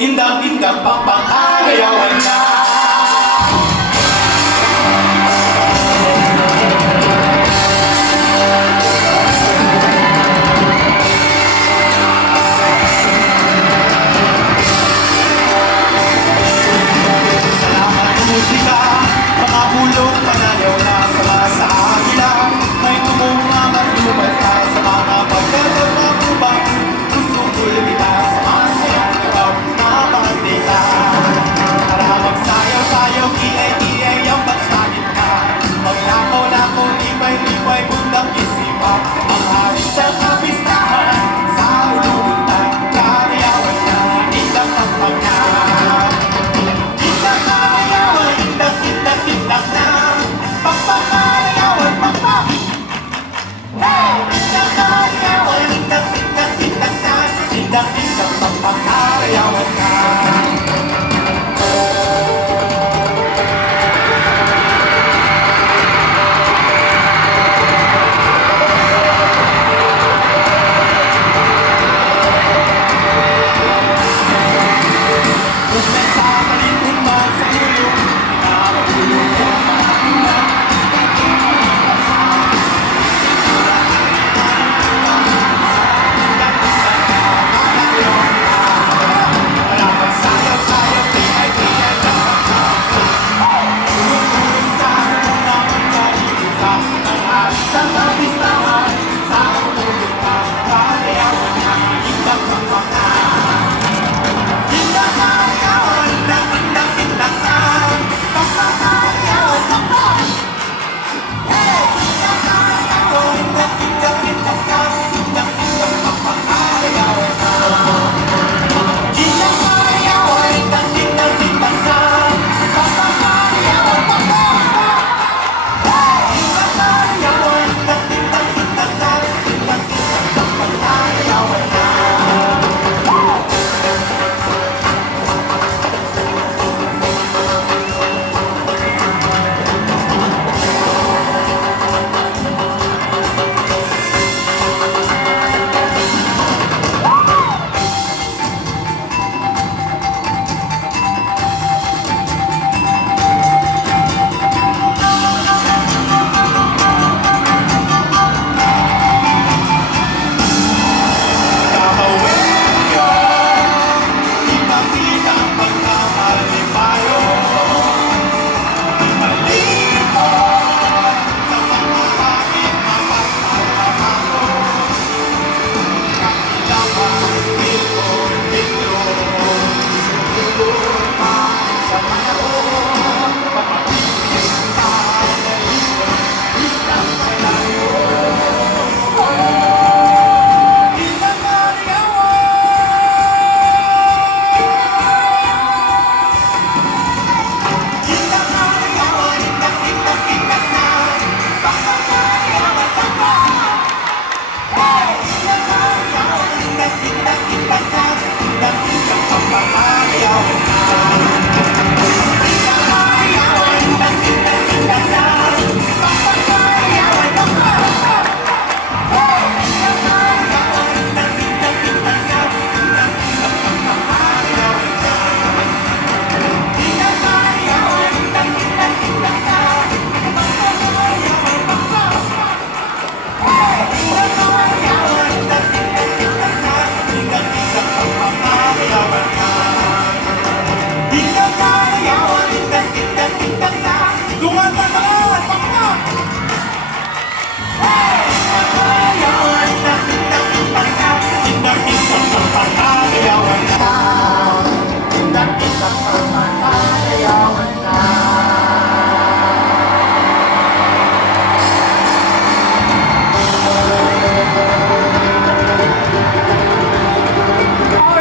Indang-indang pang-Kadayawan na. Salamat musika, mga bulong panayaw na sama sa agila. May tumunga matulad ka sa mga pagkagat na bubang. Gusto ko lumita sa masayang ikaw na pagdita. Para magsayaw-sayaw, iay-iay ang bagsagit ka. Maglako-lako, libay-libay, bundang isipan. Ang hari sa kapistahan, sa ulungan tayo, Kadayawan na, indang ang pagkakas. Indang Kadayawan, indang na. Pagpapadayawan, pagpap! Hey! Indang Kadayawan, indang na. Indang pagpapadayawan ka.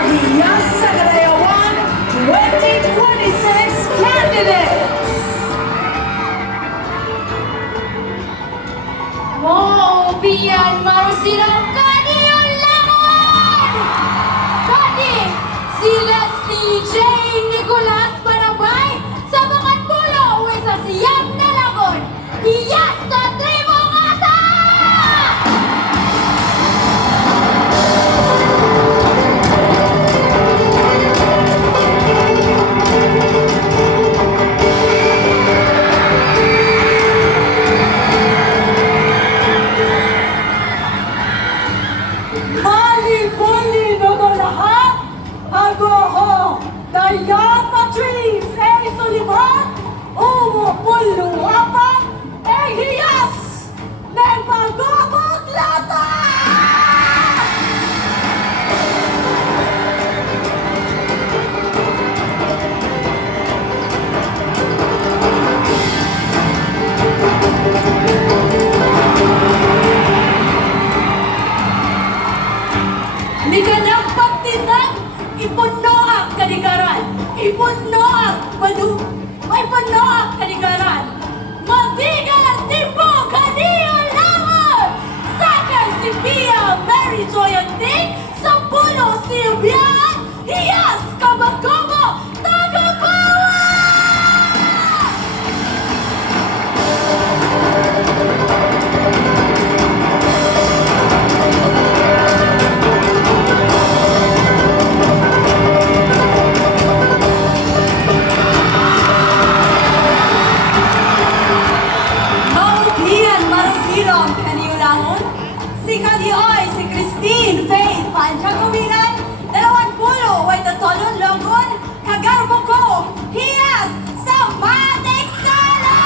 Hiyas sa Kadayawan 2026 candidates! Maubiyan marusilang Kadayawan! Kadi, si Leslie J. Nicolas Barabay sa Makatpulo, sa Siyam na Lagon, Hiyas sa Tribong Asa! tindag, ipuno ang kaligaran, ipuno ang may puno ang kaligaran. Madigal ang timbo, kaniyong langon! Sakay si Pia, Mary Joy ang Ting, sa puno si Ubian, Hiyas, Kabagobo, Tagabawa! Maupian Marasirom, Kaniulangon, si Kadayawan, si Christine, Faith, Panchakuminan, 20, way tatolon logon, kagarbo ko, Hiyas, sa Matik Sala!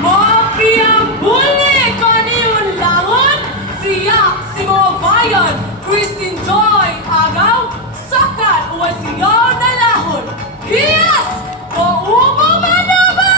Mafia Bully, Kaniun Langon, siya, si mga bayan, Christine Joy, Agaw, Sakat, Uwasiyaw na Lahon, Hiyas, Paubo Manaba!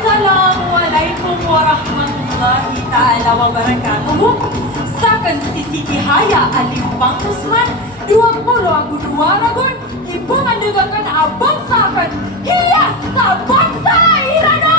Assalamualaikum warahmatullahi ta'ala wabarakatuh. Sakan si Siti Haya Alimpang Usman, 20 ang guduwaragon, ibang andugakan abang sakan, Hiyas sa bangsa Irana!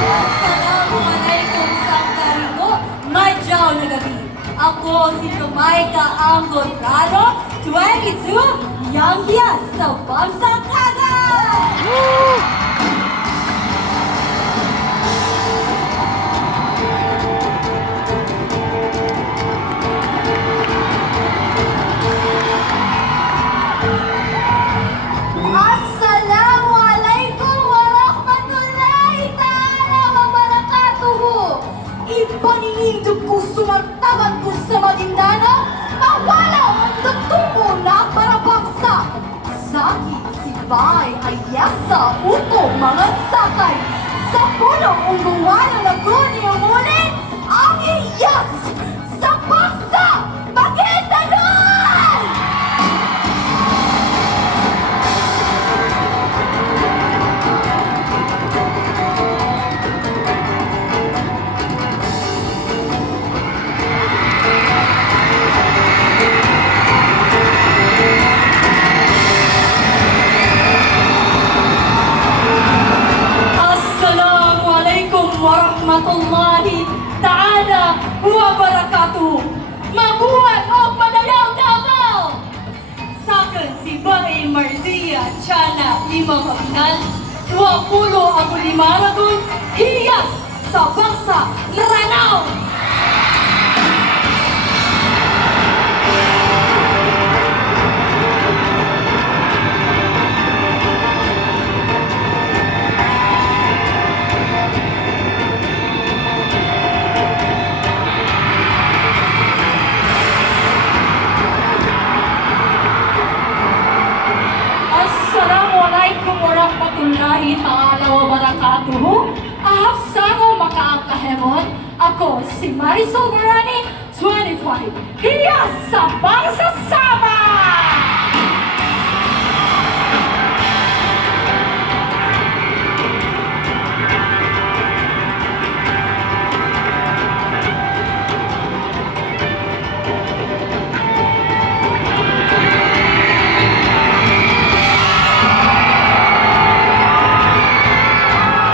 Assalamualaikum Sabdarigo, Madyaw na gabi. Ako si Jamaica Angolano, 22, Young Hiyas sa Bangsa Kagat! Assalamualaikum warahmatullahi ta'ala wabarakatuh. Ipaninindog ko sumartaban ko sa Maguindana, mawala ang nagtubo na para bangsa. Saki si Bay Ayasa uto mga sakay. Sa puno unggawa ng laguni ang unin, ang Hiyas sa bangsa Maguindanon! Assalamualaikum warahmatullahi ta'ala wabarakatuh. Mabuhat o Kadayaw Davao! Sakan si Bae Marzia Chana 5 Kapinal, 20 ako limaragon, Hiyas sa bangsa Lanao! Assalamualaikum warahmatullahi ta'ala wabarakatuh. Ahap sango makaangkahemon. Ako si Marisol Garani, 25. Hiyas sa bangsa sama!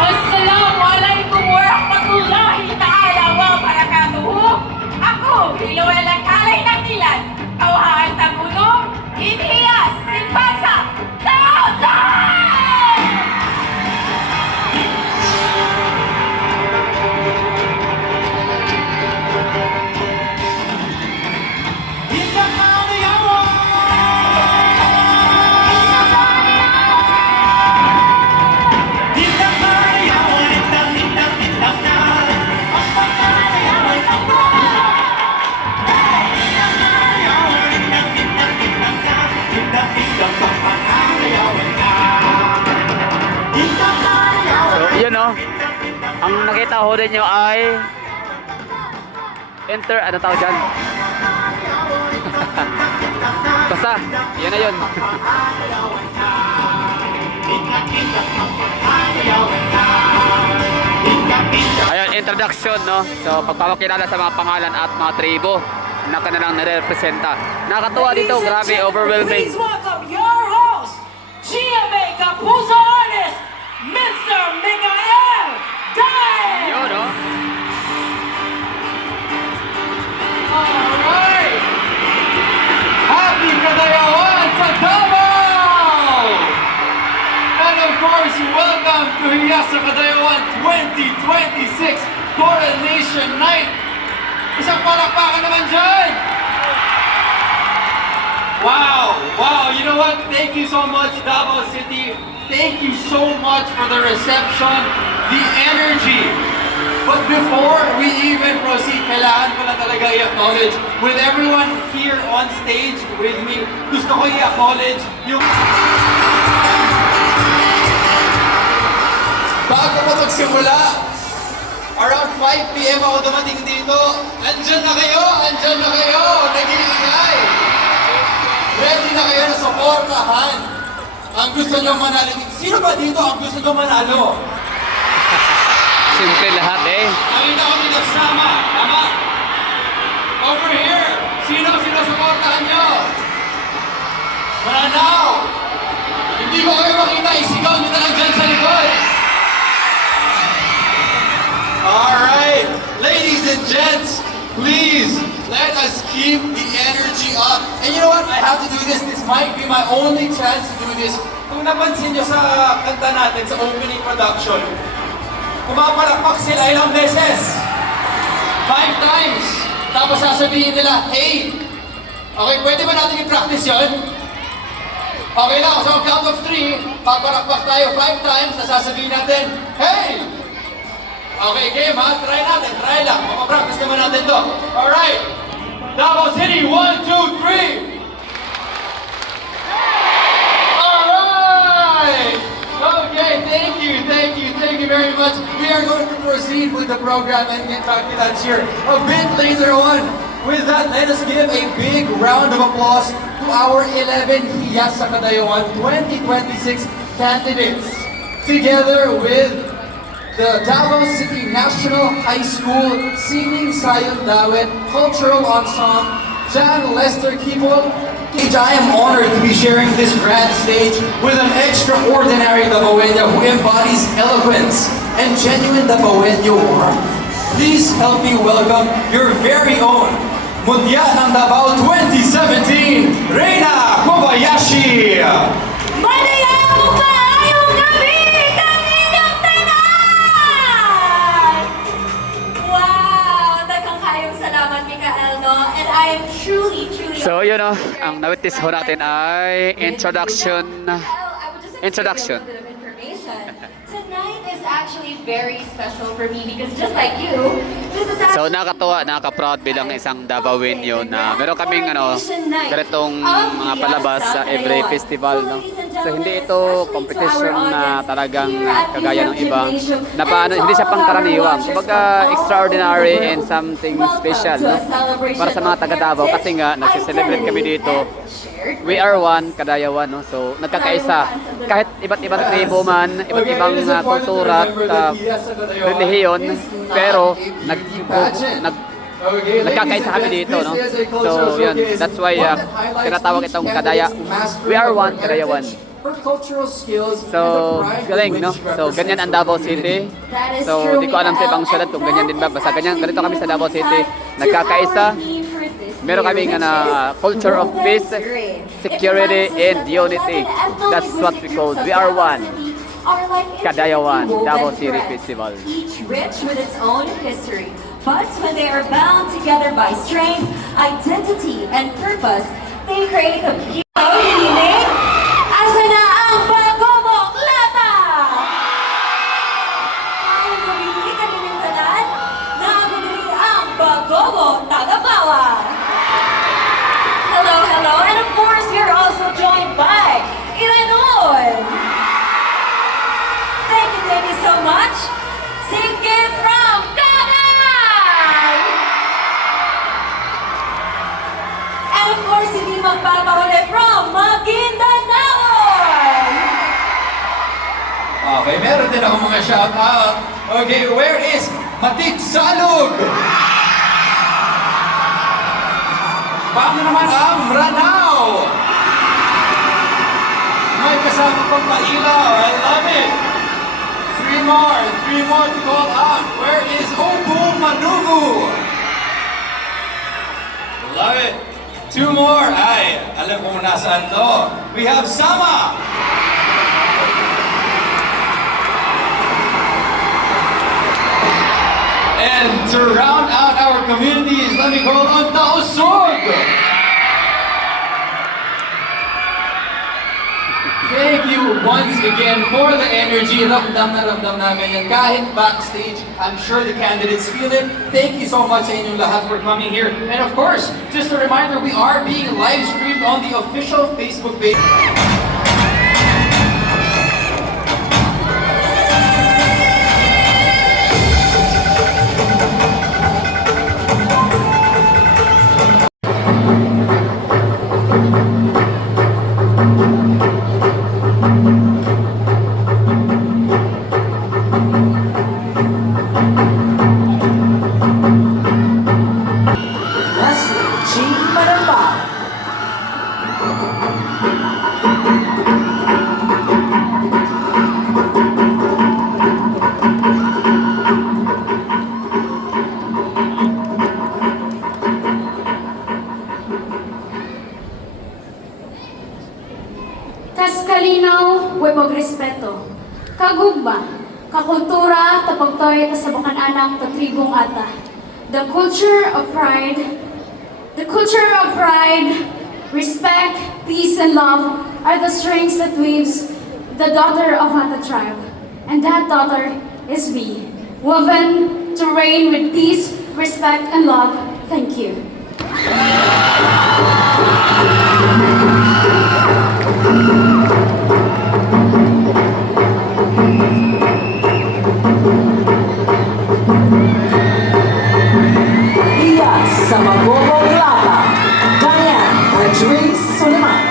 Assalamualaikum warahmatullahi ta'ala wabarakatuh. Ako, Iloela Kalay ng Ilan, kawahan tagulo sasahurin nyo ay ano tawag dyan? Basta, yun na yun. Ayun, introduction, no? So, pagpapakilala sa mga pangalan at mga tribo na kanilang nare-representa. Nakakatuwa dito, grabe, overwhelming. Please welcome your host, GMA Kapuso artist, Mr. Mikael Dai! Yun, no? Alright! Happy Kadayawan sa Davao! And of course, welcome to Hiyas sa Kadayawan 2026 Coronation Night! Isang palakpakan naman dyan! Wow! Wow! You know what? Thank you so much, Davao City. Thank you so much for the reception, the energy. But before we even proceed, kailangan ko lang talaga i-acknowledge with everyone here on stage with me. Gusto ko i-acknowledge yung... Bago pa magsimula, around 5 p.m. ako dumating dito. Andyan na kayo! Andyan na kayo! Nag-iingay! Ready na kayo na supportahan ang gusto nyo manalo. Sino ba dito ang gusto nyo manalo? Simple lahat, eh. Nakita kami nagsama. Tama? Over here. Sino supportahan nyo? Mananaw! Hindi ko kayo makita. Isigaw nyo na lang dyan sa likod. Alright. Ladies and gents, please, let us keep the energy up. And you know what? I have to do this. This might be my only chance to do this. Kung napansin nyo sa kanta natin, sa opening production, pumapalakpak sila ilang beses. 5 times. Tapos sasabihin nila, hey! Okay, pwede ba natin i-practice yun? Okay lang, so count of 3, papalakpak tayo 5 times, sasabihin natin, hey! Okay, game ha? Try natin, try lang. Mapapractice naman natin to. Alright! Davao City, 1, 2, 3! Alright! Okay, thank you very much. We are going to proceed with the program and get back to that cheer a bit later on. With that, let us give a big round of applause to our 11 Hiyas sa Kadayawan 2026 candidates. Together with the Davao City National High School Singing Sayon Dawit Cultural Ensemble, Jan Lester Kipol. I am honored to be sharing this grand stage with an extraordinary Davaoeña who embodies eloquence and genuine Davaoeño warmth. Please help me welcome your very own Mutya ng Davao 2017, Reina Kobayashi! Malayang maayong gabi ng inyong tanan! Wow! Daghang kayong salamat, Mikael, no? And I am truly So, yun, no? Ang nawitness ho natin ay introduction. Introduction. Tonight is actually very special for me because just like you, this is So, actually nakakatuwa, nakaka-proud bilang isang Davaoeño na meron kaming ganitong mga palabas sa every festival, no? So, hindi ito competition na talagang kagaya ng iba na hindi siya pangkaraniwan. Kumbaga, extraordinary and something special, no? Para sa mga taga Davao kasi nga nagse-celebrate kami dito. We are one, Kadayawan, no? So, nagkakaisa. Kahit iba't ibang tribo man, iba't ibang kultura at relihiyon, pero nagkakaisa kami dito, no? So, yun. That's why tinatawag itong We are one, Kadayawan. So, galing, no? So, ganyan ang Davao City. So, di ko alam sa ibang syudad kung ganyan din ba. Basta ganito kami sa Davao City. Nagkakaisa. Meron kaming culture of peace, security, and unity. That's what we call We Are One. Kadayawan, Davao City Festival. Each rich with its own history. But when they are bound together by strength, identity, and purpose, they create a beautiful meaning. Asa na ang bagobong lata? Ang gabili ka ninyong tanan, nagabili ang bagobong tagabawa. Hello, hello, and of course, we are also joined by Iranon. Thank you so much. Sing it proud. natin ang mga shoutout. Okay, where is Matig Salug? Paano naman ang Ranao? May kasama pang Mailaw. I love it. Three more to call out. Where is Obu Manugu? Love it. Two more. Ay, alam ko nasaan to. We have Sama. And to round out our communities, let me call on Tausog. Thank you once again for the energy. Ramdam na ramdam namin yan. Kahit backstage, I'm sure the candidates feel it. Thank you so much sa inyong lahat for coming here. And of course, just a reminder, we are being live streamed on the official Facebook page. Kalinaw, huwag respeto. Kagugba, kakultura, tapagtoy, kasabakan anak, tatribong ata. The culture of pride, respect, peace, and love are the strings that weaves the daughter of Ata tribe. And that daughter is we, woven to reign with peace, respect, and love. Thank you. Hiyas sa Magobong Lata, Diane Patrice Suleiman.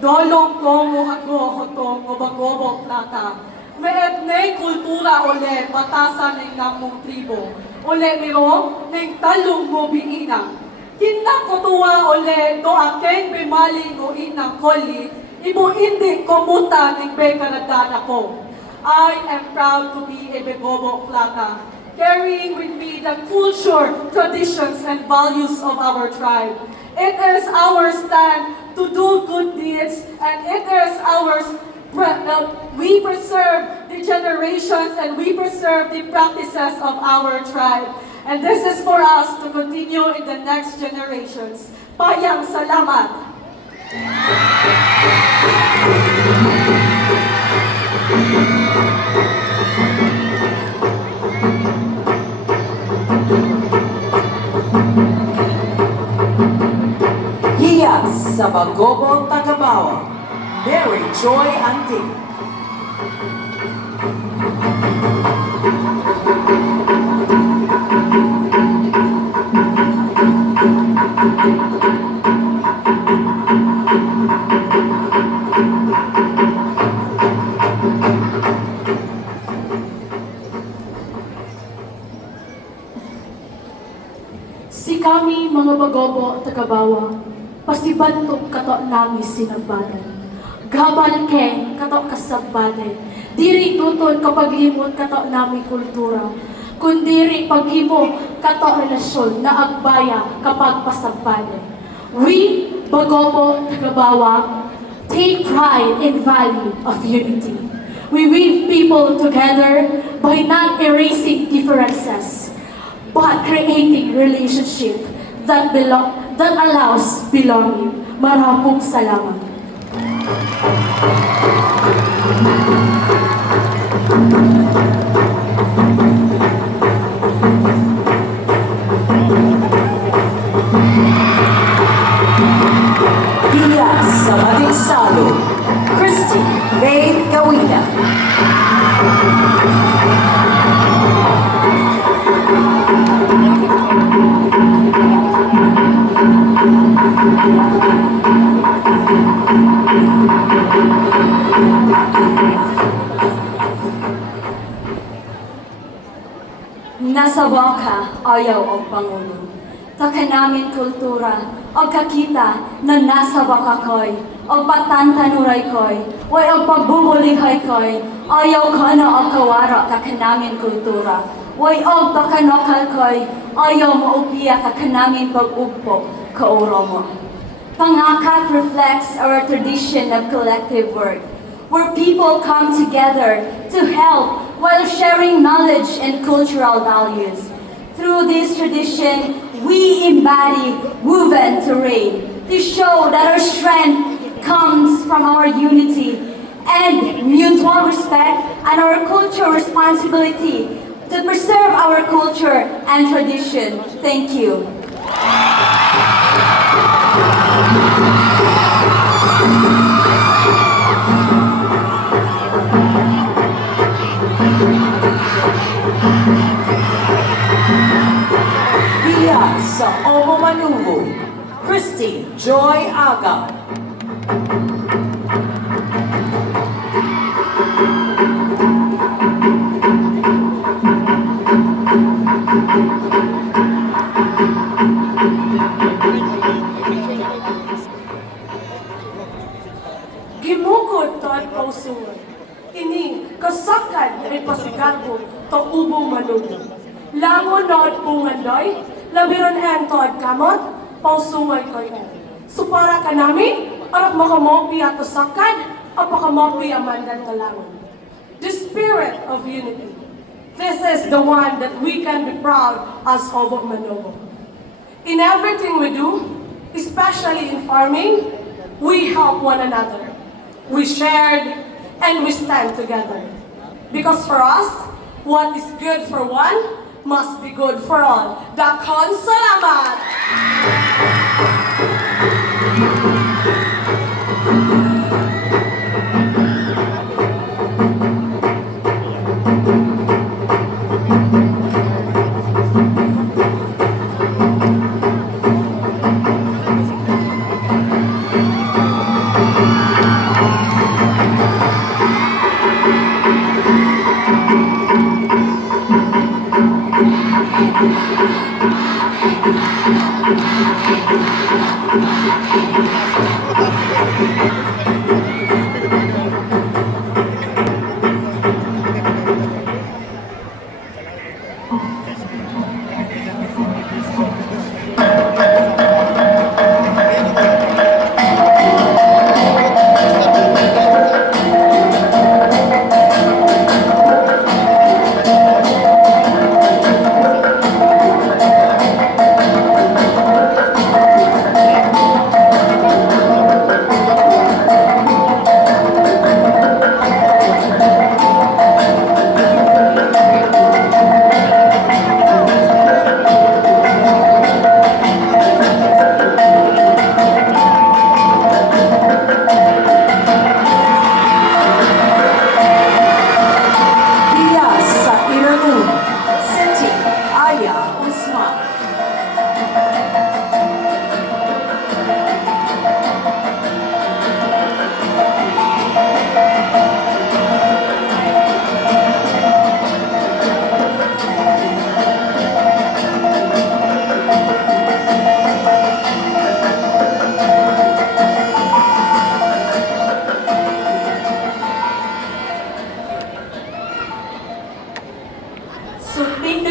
Dolong ko muhago ngobagobok lata. Meetnay kultura ole batasan ng namong tribo. Ole miro ng talong mo biinang. Kinakotuwa ole do aking bimali no inang koli. Ibo hindi komuta ng bekanadana ko. I am proud to be a Begobok Lata, carrying with me the culture, traditions, and values of our tribe. It is our stand to do good deeds, and it is ours. We preserve the generations and we preserve the practices of our tribe. And this is for us to continue in the next generations. Payang salamat! Hiyas sa Magobong Tagabawa, Mary Joy Anting. Si kami mga bagobo tagabawa, pasibantok kato nami sinagbadan. Gabal keng kato kasabbadan, diri tuton kapag limot kato nami kultura, kundiri paghimo kato relasyon na agbaya kapag pasabbadan. We, bagobo tagabawa, take pride in value of unity. We weave people together by not erasing differences, but creating relationship that allows belonging. Maraming salamat. Nasawa ka, ayaw o Pangulo. Taka namin kultura, o kakita na nasawa ka ko'y, o patantanuray ko'y, way o pagbubulihay ko'y, ayaw ka na o kawara kaka namin kultura. Way o pakanokal ko'y, ayaw mo upiya kaka namin pag-ugpo, kauro mo. Pangakat reflects our tradition of collective work, where people come together to help while sharing knowledge and cultural values. Through this tradition, we embody woven to reign, to show that our strength comes from our unity and mutual respect and our cultural responsibility to preserve our culture and tradition. Thank you. Hiyas sa Omo Manuvo, Christy Joy Aga. Gimugod to at pausungan. Ini kasakan ay pasigarbo to ubong manugo. Langon nood pungandoy, labiron en to at kamot, pausungay ko'y o. Supara ka namin, arak makamopi at sakan, apakamopi amandan talangon. The spirit of unity. This is the one that we can be proud as Obok Manobo. In everything we do, especially in farming, we help one another. We shared and we stand together. Because for us, what is good for one must be good for all. Dakon salamat!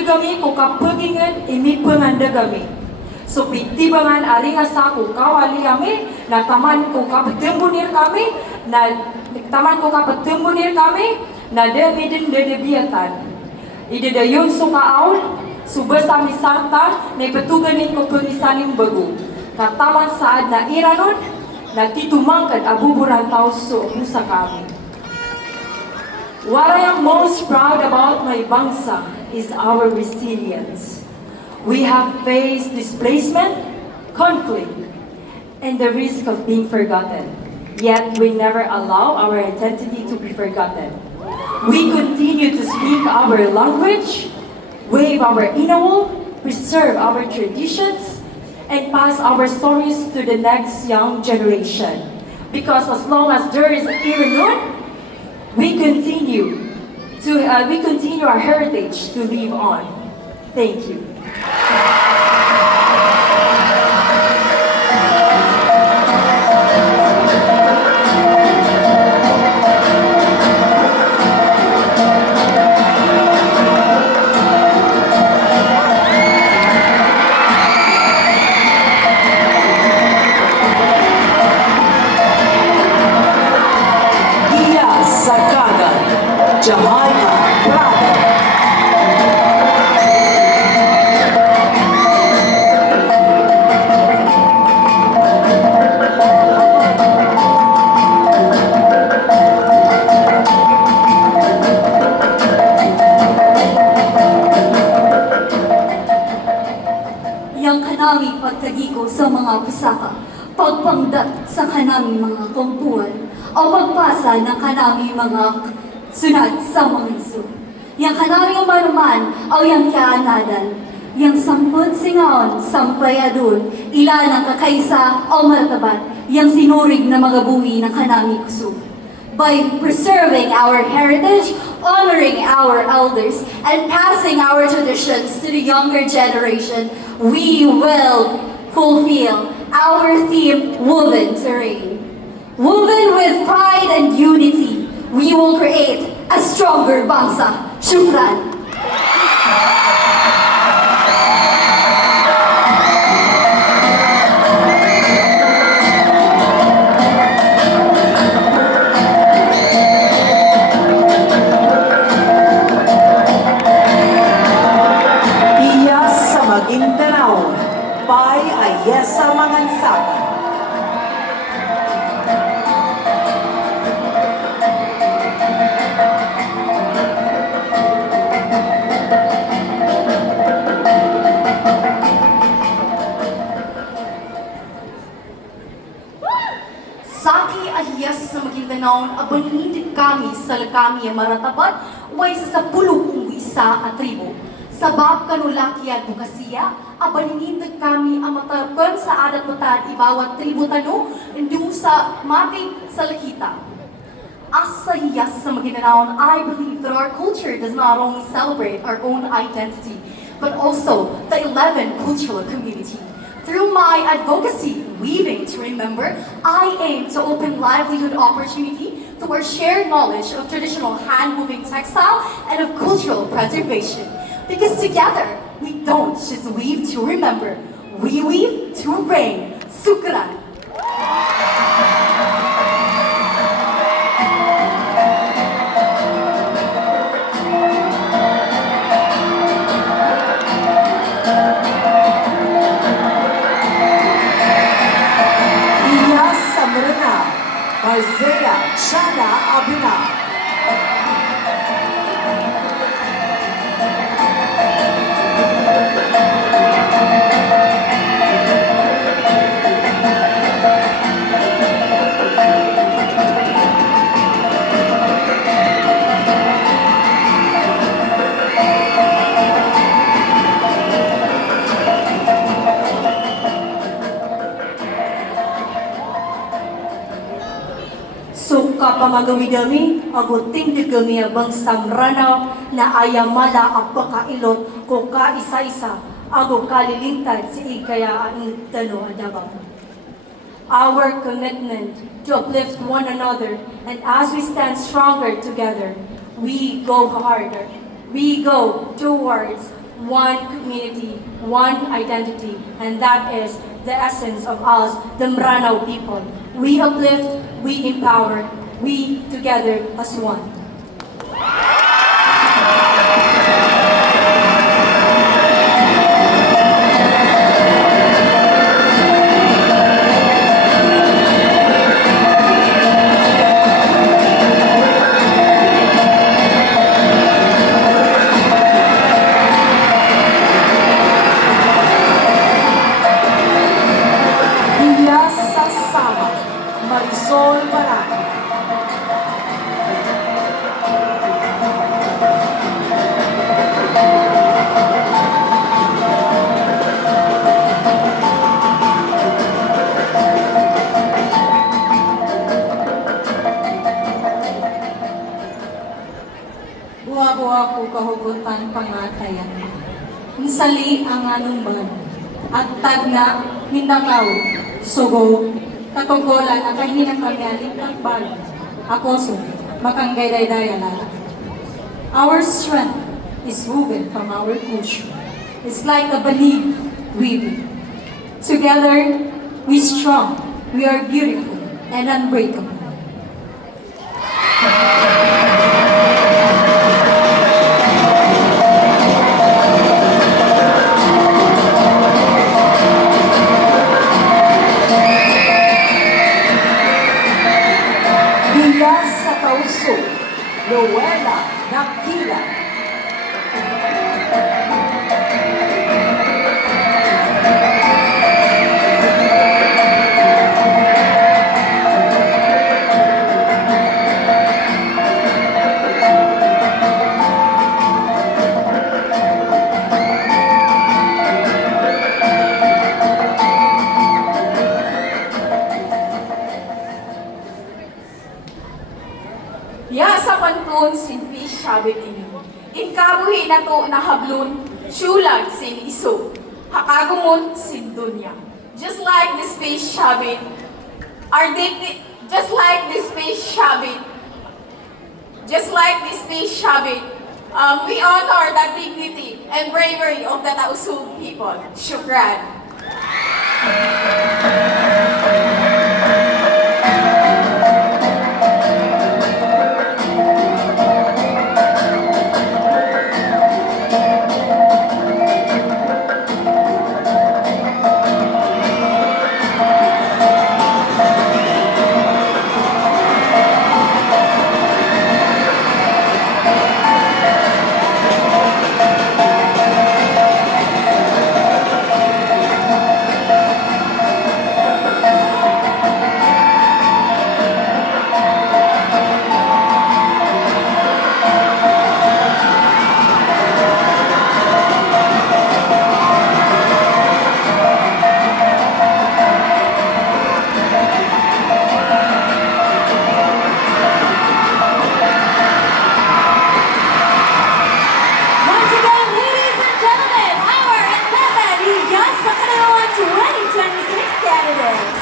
kami ko kapagingan imi panganda kami. So pitibangan ari asa ko kawali kami, na taman ko kapatembunir kami, na taman ko kapatembunir kami, na demidin dedebiatan. Ide dayon so kaaon, subas ami sarta, na ipatuganin ko punisaning bago. Kataman saad na iranon, na titumangkad abuburan tao so musa kami. What I am most proud about my bangsa is our resilience. We have faced displacement, conflict, and the risk of being forgotten. Yet we never allow our identity to be forgotten. We continue to speak our language, wave our inawal, preserve our traditions, and pass our stories to the next young generation. Because as long as there is Iranun, we continue our heritage to live on. Thank you. Hiyas sa Kagat, Jamaica, Prado. Yang kanami pagtagiko sa mga pusaka, pagpangdat sa kanami mga kumpuan, o pagpasa ng kanami mga sunad sa mga iso. Yang kanami umanuman o yang kaanadan, yang sampun singaon, sampay adun, ilan ang kakaisa o maratabat, yang sinurig na mga buhi ng kanami kusog. By preserving our heritage, honoring our elders, and passing our traditions to the younger generation, we will fulfill our theme, Woven to Reign. Woven with pride and unity, we will create a stronger bangsa. Shukran. Hiyas sa Maguindanao, Pai Ayesa Mangansaka. Saki ahiyas sa Maguindanao, abaninid kami sa lakami ang maratabat, way sa 10 kung isa at tribo. Sabab kanulaki at bukasiya, abaninid kami ang matarpan sa adat batad ibawat tribo tano, hindi sa mati sa lakita. As sa hiyas sa Maguindanao, I believe that our culture does not only celebrate our own identity, but also the 11 cultural community. Through my advocacy, Weaving to Remember, I aim to open livelihood opportunity through our shared knowledge of traditional hand-moving textile and of cultural preservation. Because together, we don't just weave to remember, we weave to reign. Sukran! Hiyas sa Maranao, Isaiah Chana Abina. Suka pamagawidami, aguting digami abang samranaw na ayamala ang pagkailot ko ka isa-isa, ago kalilintad si ikaya ang tano adabang. Our commitment to uplift one another, and as we stand stronger together, we go harder. We go towards one community, one identity, and that is the essence of us, the Mranao people. We uplift, we empower, we together as one. Hiyas sa Sama, Marisol Barano. Buwa-buwa ko kahugutan pangatayan. Nisali ang anong man. At tagna, Mindanao, Sugo, Katugolan, at kahinang kamyaling takbal. Ako so, makanggay-day-day na. Our strength is woven from our culture. It's like a banig weaving. Together, we strong, we are beautiful and unbreakable. Hiyas sa Tauso, Rowena Nakila. Ya sa pantun sinpi shabit inyo. Inkabuhi na to nahablon, syulag sin iso. Hakagumon sin dunya. Just like the space shabit, we honor the dignity and bravery of the Tausug people. Shukran. Once again, ladies and gentlemen, our 11 Hiyas sa Kadayawan 2026 candidates.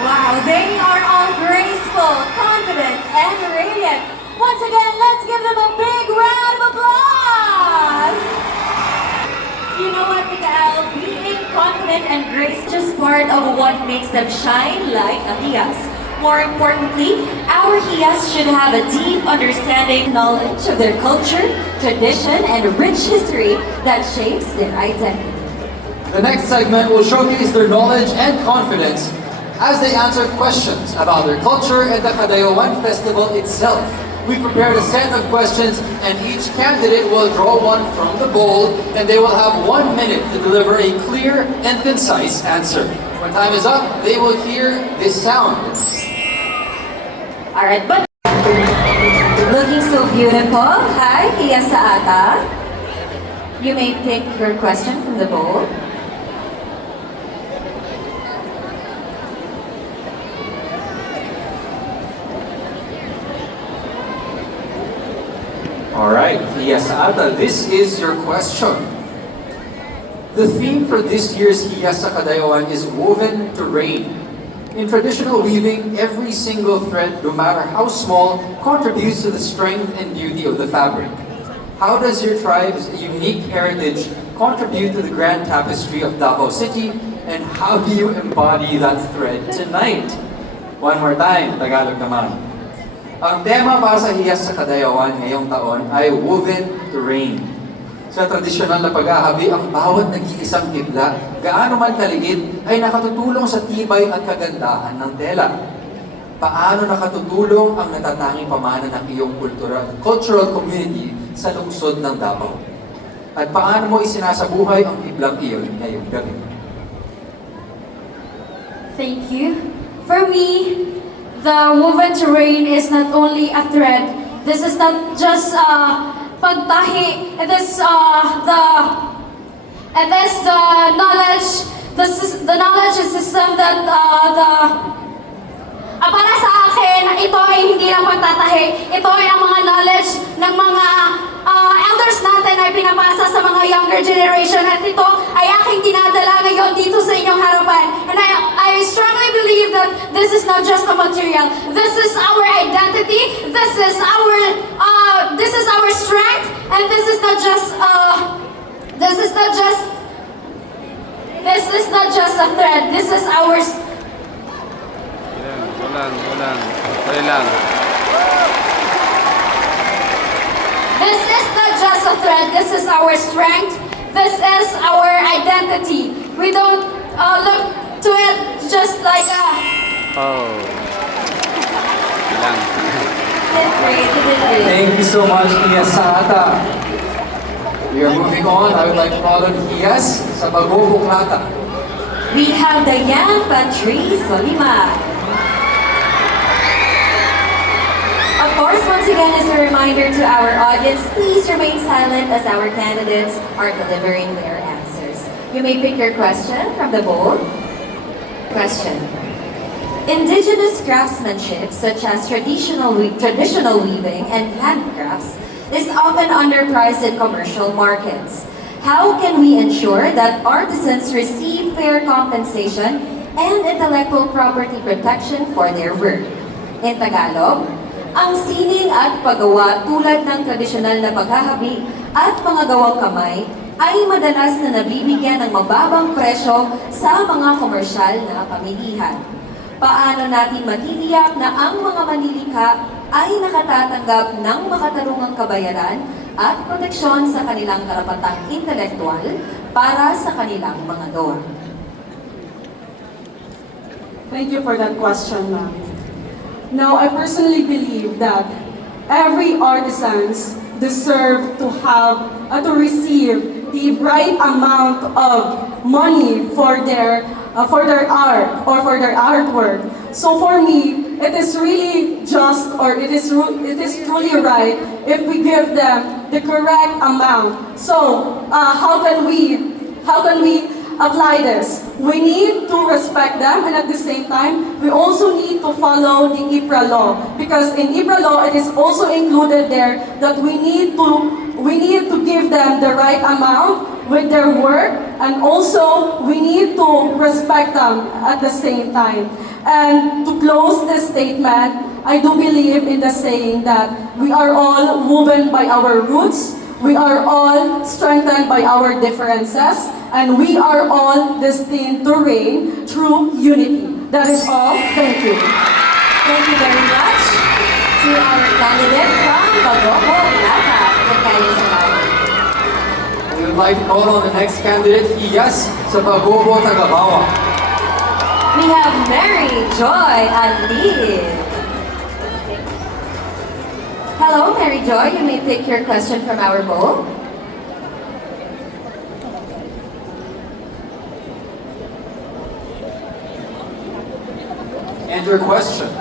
Wow, they are all graceful, confident, and radiant. Once again, let's give them a big round of applause. You know what, Mikael? Being confident and grace is just part of what makes them shine like a Hiyas. More importantly, our Hiyas should have a deep understanding, knowledge of their culture, tradition, and rich history that shapes their identity. The next segment will showcase their knowledge and confidence as they answer questions about their culture and the Kadayawan festival itself. We prepared a set of questions and each candidate will draw one from the bowl and they will have 1 minute to deliver a clear and concise answer. When time is up, they will hear this sound. Alright, but looking so beautiful. Hi, Hiyas sa ata. You may pick your question from the bowl. Alright, Hiyas Ata, this is your question. The theme for this year's Hiyas sa Kadayawan is woven to reign. In traditional weaving, every single thread, no matter how small, contributes to the strength and beauty of the fabric. How does your tribe's unique heritage contribute to the grand tapestry of Davao City, and how do you embody that thread tonight? One more time, Tagalog naman. Ang tema para sa Hiyas sa Kadayawan ngayong taon ay Woven to Reign. Sa tradisyonal na pag-aahabi, ang bawat nag-iisang hibla, gaano man kaliit, ay nakatutulong sa tibay at kagandahan ng tela. Paano nakatutulong ang natatanging pamana ng iyong cultural community sa lungsod ng Davao? At paano mo isinasabuhay ang hiblang iyon ngayong gabi? Thank you. For me, the woven terrain is not only a thread. This is not just pagtahi. It is the knowledge. The knowledge and system that para sa akin, ito ay hindi lang pagtatahi. Ito ay ang mga knowledge ng mga elders natin ay pinapasa sa This is not just a material. This is our identity. This is our strength, and this is not just a thread. This is our. Ulang. Sorry lang. This is not just a thread. This is our strength. This is our identity. We don't look to it just like a. Oh. Lang. Thank you so much, Hiyas Sahata. We are moving on. I would like to call on Hiyas sa Buklata. We have the young Patrice Solima. Of course, once again, as a reminder to our audience, please remain silent as our candidates are delivering their answers. You may pick your question from the board. Question. Indigenous craftsmanship, such as traditional weaving and handcrafts, is often underpriced in commercial markets. How can we ensure that artisans receive fair compensation and intellectual property protection for their work? In Tagalog, ang sining at paggawa tulad ng tradisyonal na paghahabi at mga gawang kamay ay madalas na nabibigyan ng mababang presyo sa mga komersyal na pamilihan. Paano natin matitiyak na ang mga manlilikha ay nakatatanggap ng makatarungang kabayaran at proteksyon sa kanilang karapatang intelektual para sa kanilang mga gawa? Thank you for that question, ma'am. Now, I personally believe that every artisans deserve to have to receive the right amount of money for their art or for their artwork. So for me, it is really just, or it is truly right if we give them the correct amount. So how can we apply this? We need to respect them, and at the same time, we also need to follow the IPRA law, because in IPRA law, it is also included there that we need to give them the right amount with their work, and also we need to respect them at the same time. And to close this statement, I do believe in the saying that we are all woven by our roots, we are all strengthened by our differences, and we are all destined to reign through unity. That is all. Thank you. Thank you very much to our candidate from Buklata. We would like to call on the next candidate, Hiyas sa Davao. We have Mary Joy Ali. Hello, Mary Joy. You may pick your question from our bowl. And your question.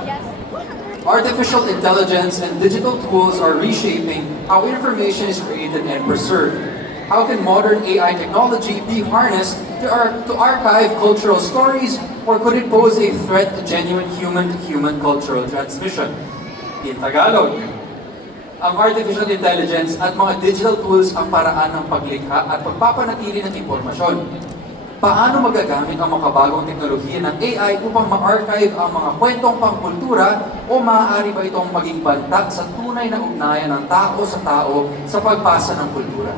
Artificial intelligence and digital tools are reshaping how information is created and preserved. How can modern AI technology be harnessed to archive cultural stories, or could it pose a threat to genuine human-to-human cultural transmission? In Tagalog, ang artificial intelligence at mga digital tools ang paraan ng paglikha at pagpapanatili ng impormasyon. Paano magagamit ang makabagong teknolohiya ng AI upang ma-archive ang mga kwentong pangkultura, o maaari ba itong maging bantag sa tunay na ugnayan ng tao sa pagpasa ng kultura?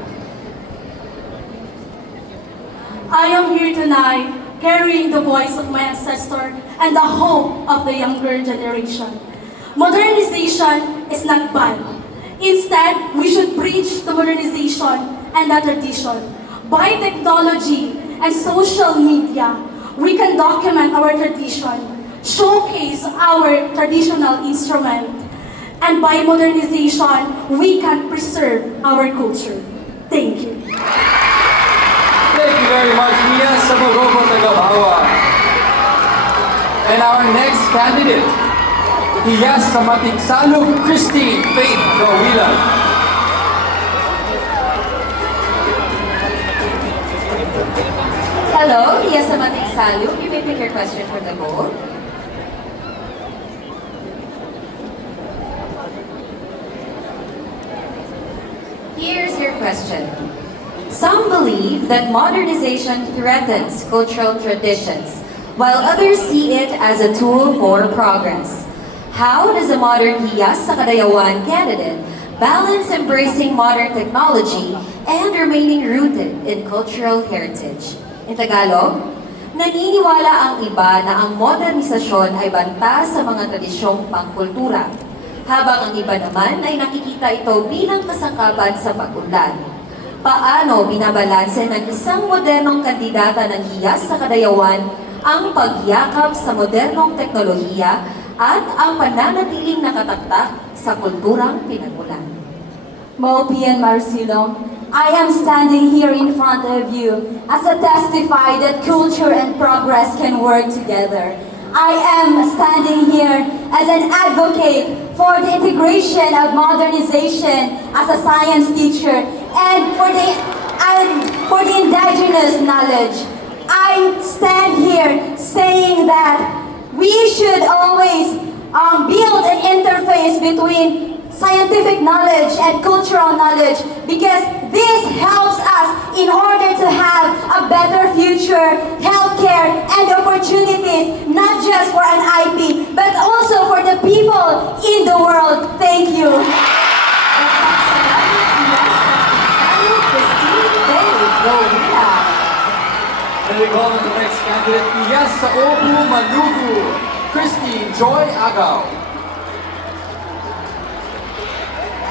I am here tonight carrying the voice of my ancestor and the hope of the younger generation. Modernization is not bad. Instead, we should preach the modernization and the tradition. By technology and social media, we can document our tradition, showcase our traditional instrument, and by modernization, we can preserve our culture. Thank you. Thank you very much, Hiyas sa Davao. And our next candidate, Hiyas sa Matigsalog, Christine Faith Gawilan. Hello, Hiyas sa Matigsalog. You may pick your question from the bowl. Here's your question. Some believe that modernization threatens cultural traditions. while others see it as a tool for progress. How does a modern Hiyas sa Kadayawan candidate balance embracing modern technology and remaining rooted in cultural heritage? In Tagalog, naniniwala ang iba na ang modernisasyon ay banta sa mga tradisyong pangkultura, habang ang iba naman ay nakikita ito bilang kasangkapan sa pag-unlad. Paano binabalanse ng isang modernong kandidata ng Hiyas sa Kadayawan ang pagyakap sa modernong teknolohiya at ang pananatiling nakataktak sa kulturang pinagmulan? Mopi and Marcelo, I am standing here in front of you as a testify that culture and progress can work together. I am standing here as an advocate for the integration of modernization as a science teacher and for the indigenous knowledge. I stand here saying that we should always build an interface between scientific knowledge and cultural knowledge, because this helps us in order to have a better future, healthcare, and opportunities, not just for an IP, but also for the people in the world. Thank you. And we go on to the next candidate, Hiyas sa Obu Manugu, Christine Joy Agaw.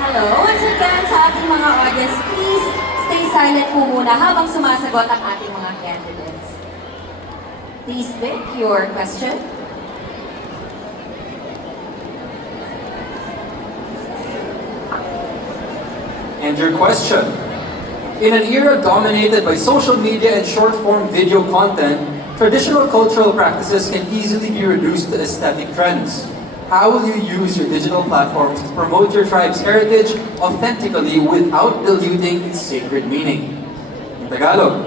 Hello, once again sa ating mga audience, please stay silent po muna habang sumasagot ang ating mga candidates. Please pick your question. And your question. In an era dominated by social media and short-form video content, traditional cultural practices can easily be reduced to aesthetic trends. How will you use your digital platforms to promote your tribe's heritage authentically without diluting its sacred meaning? In Tagalog,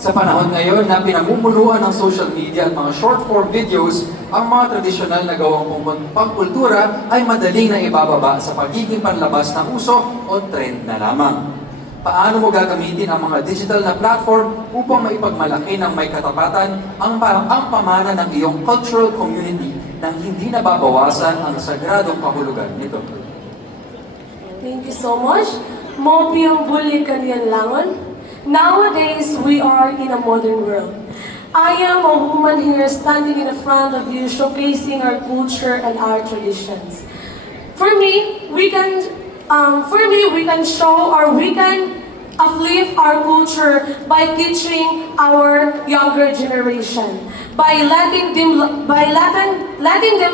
sa panahon ngayon na pinamumunuan ng social media at mga short-form videos, ang mga tradisyonal na gawang pangkultura ay madaling na ibababa sa pagiging panlabas ng uso o trend na lamang. Paano mo gagamitin ang mga digital na platform upang maipagmalaki ng may katapatan ang pamana ng iyong cultural community nang hindi nababawasan ang sagradong kahulugan nito? Thank you so much. Mopi ang buli kanyan langon. Nowadays, we are in a modern world. I am a woman here standing in front of you, showcasing our culture and our traditions. For me, we can show, or we can uplift our culture by teaching our younger generation, by letting them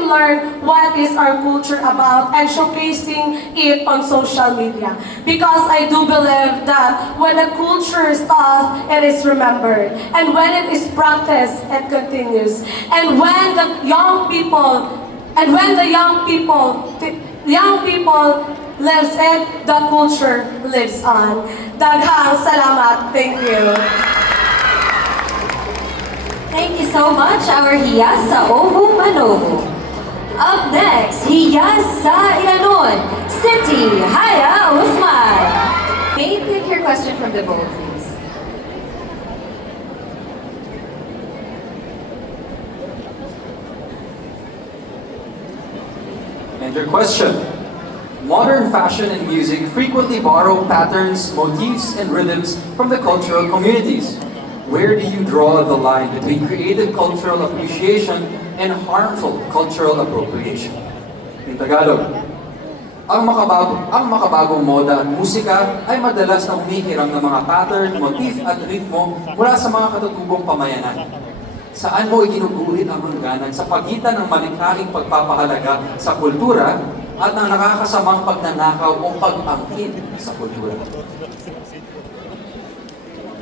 learn what is our culture about and showcasing it on social media. Because I do believe that when a culture is taught, it is remembered, and when it is practiced, it continues. And when the young people lives it, the culture lives on. Daghang salamat. Thank you. Thank you so much, our Hiyas sa Obu Manobu. Up next, Hiyas sa Ilanon City, Haya Usman. May you pick your question from the board, please? And your question. Modern fashion and music frequently borrow patterns, motifs, and rhythms from the cultural communities. Where do you draw the line between creative cultural appreciation and harmful cultural appropriation? In Tagalog, ang makabagong moda at musika ay madalas na humihiram ng mga pattern, motif at ritmo mula sa mga katutubong pamayanan. Saan mo iginuguhit ang hangganan sa pagitan ng malikhaing pagpapahalaga sa kultura at ng nakakasamang pagnanakaw o pag-angkin sa kultura?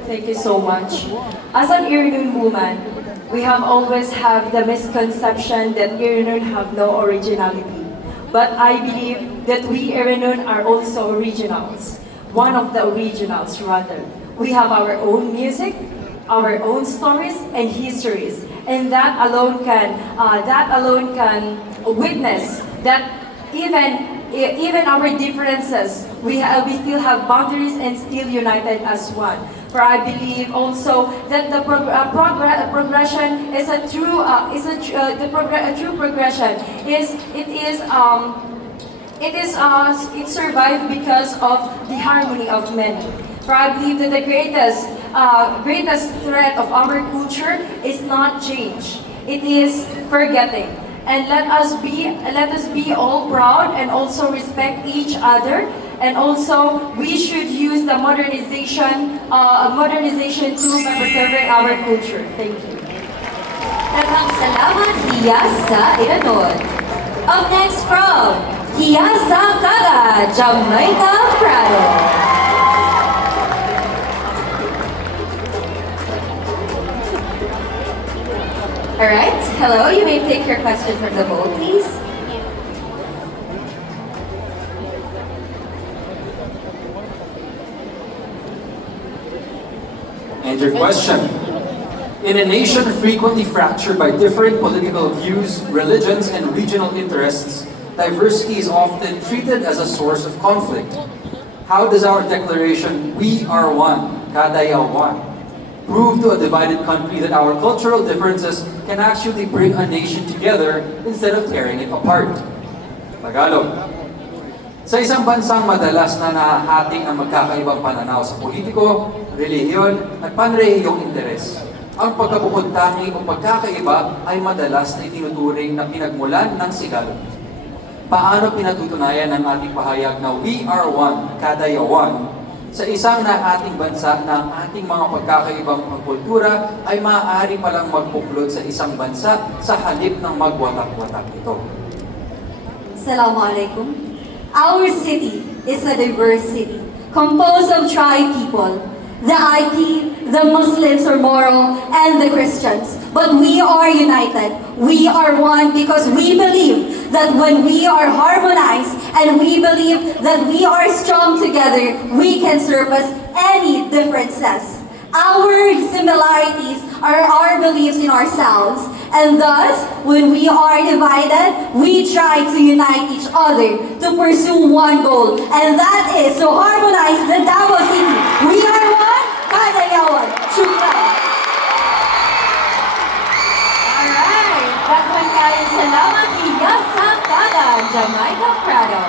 Thank you so much. As an Irunun woman, we have always have the misconception that Irunun have no originality. But I believe that we Irunun are also originals. One of the originals, rather. We have our own music, our own stories and histories, and that alone can witness that even even our differences, we still have boundaries and still united as one. For I believe also that the progression is a true a true progression it survived because of the harmony of many. For I believe that the greatest threat of our culture is not change. It is forgetting. And let us be all proud and also respect each other. And also, we should use the modernization tool by preserving our culture. Thank you. Daghang salamat, Hiyas sa Iranod. Up next from Hiyas sa Kaga, Jamaica Prado. Alright, hello, you may take your question from the bowl, please. And your question. In a nation frequently fractured by different political views, religions, and regional interests, diversity is often treated as a source of conflict. How does our declaration, "We are one, Kadayawan," prove to a divided country that our cultural differences can actually bring a nation together instead of tearing it apart? Tagalog. Sa isang bansang madalas na nahahating ang magkakaibang pananaw sa politiko, relihiyon, at panrehiyong interes, ang pagkabukod-tangi o pagkakaiba ay madalas na itinuturing na pinagmulan ng sigal. Paano pinatutunayan ng ating pahayag na "We are one, Kadayawan" sa isang nahating bansa na ang ating mga pagkakaibang kultura ay maaari palang magbuklod sa isang bansa sa halip ng magwatak-watak ito? Assalamualaikum. Our city is a diverse city, composed of tri-people, the IP, the Muslims or Moro, and the Christians. But we are united. We are one because we believe that when we are harmonized and we believe that we are strong together, we can surpass any differences. Our similarities are our beliefs in ourselves. And thus, when we are divided, we try to unite each other to pursue one goal. And that is to harmonize the Davao City. We are one, Kadayawan. Shukra. Alright, daghang kayong salamat, Hiyas sa Kaga, Jamaica Prado.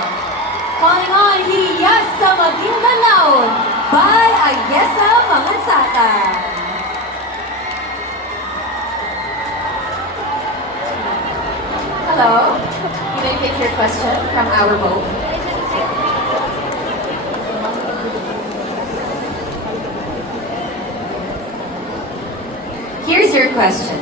Calling on Hiyas sa Maguindanao by Ayesa Mangansaka. Hello, you may pick your question from our boat. Here's your question.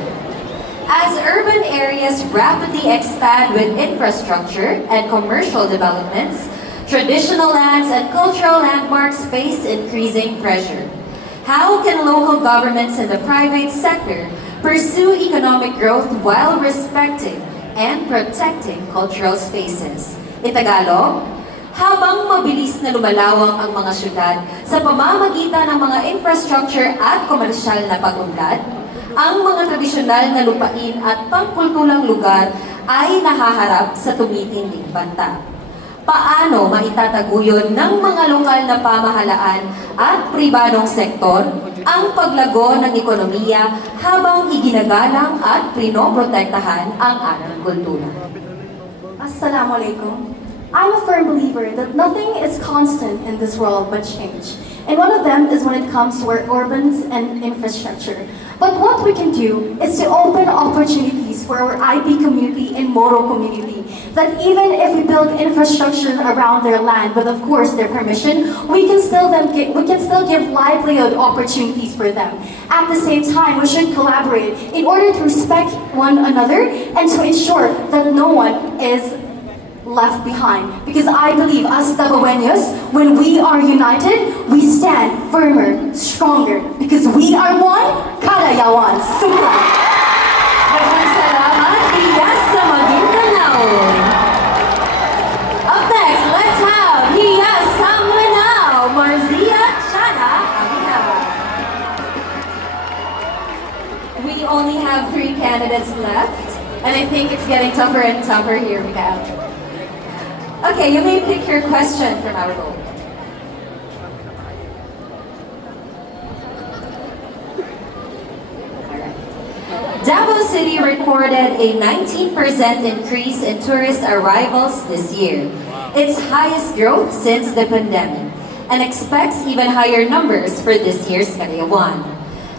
As urban areas rapidly expand with infrastructure and commercial developments, traditional lands and cultural landmarks face increasing pressure. How can local governments and the private sector pursue economic growth while respecting and protecting cultural spaces? In Tagalog, habang mabilis na lumalawang ang mga syudad sa pamamagitan ng mga infrastructure at komersyal na pag-unlad, ang mga tradisyonal na lupain at pangkulturang lugar ay nahaharap sa tumitinding banta. Paano maitataguyod ng mga lokal na pamahalaan at pribadong sektor ang paglago ng ekonomiya habang iginagalang at prinoprotektahan ang ating kultura? Assalamualaikum. I'm a firm believer that nothing is constant in this world but change. And one of them is when it comes to our urbans and infrastructure. But what we can do is to open opportunities for our IP community and Moro community. That even if we build infrastructure around their land, with of course their permission, we can still give livelihood opportunities for them. At the same time, we should collaborate in order to respect one another and to ensure that no one is left behind. Because I believe as Davaoenos, when we are united, we stand firmer, stronger. Because we are one, Kadayawan. Supra. Daghang salamat, Hiyas sa Maguindanao. Up next, let's have Hiyas sa Mindanao, Marzia Chana Amina. We only have 3 candidates left, and I think it's getting tougher and tougher here we have. Okay, you may pick your question from our board. Davao City recorded a 19% increase in tourist arrivals this year, its highest growth since the pandemic, and expects even higher numbers for this year's Kadayawan.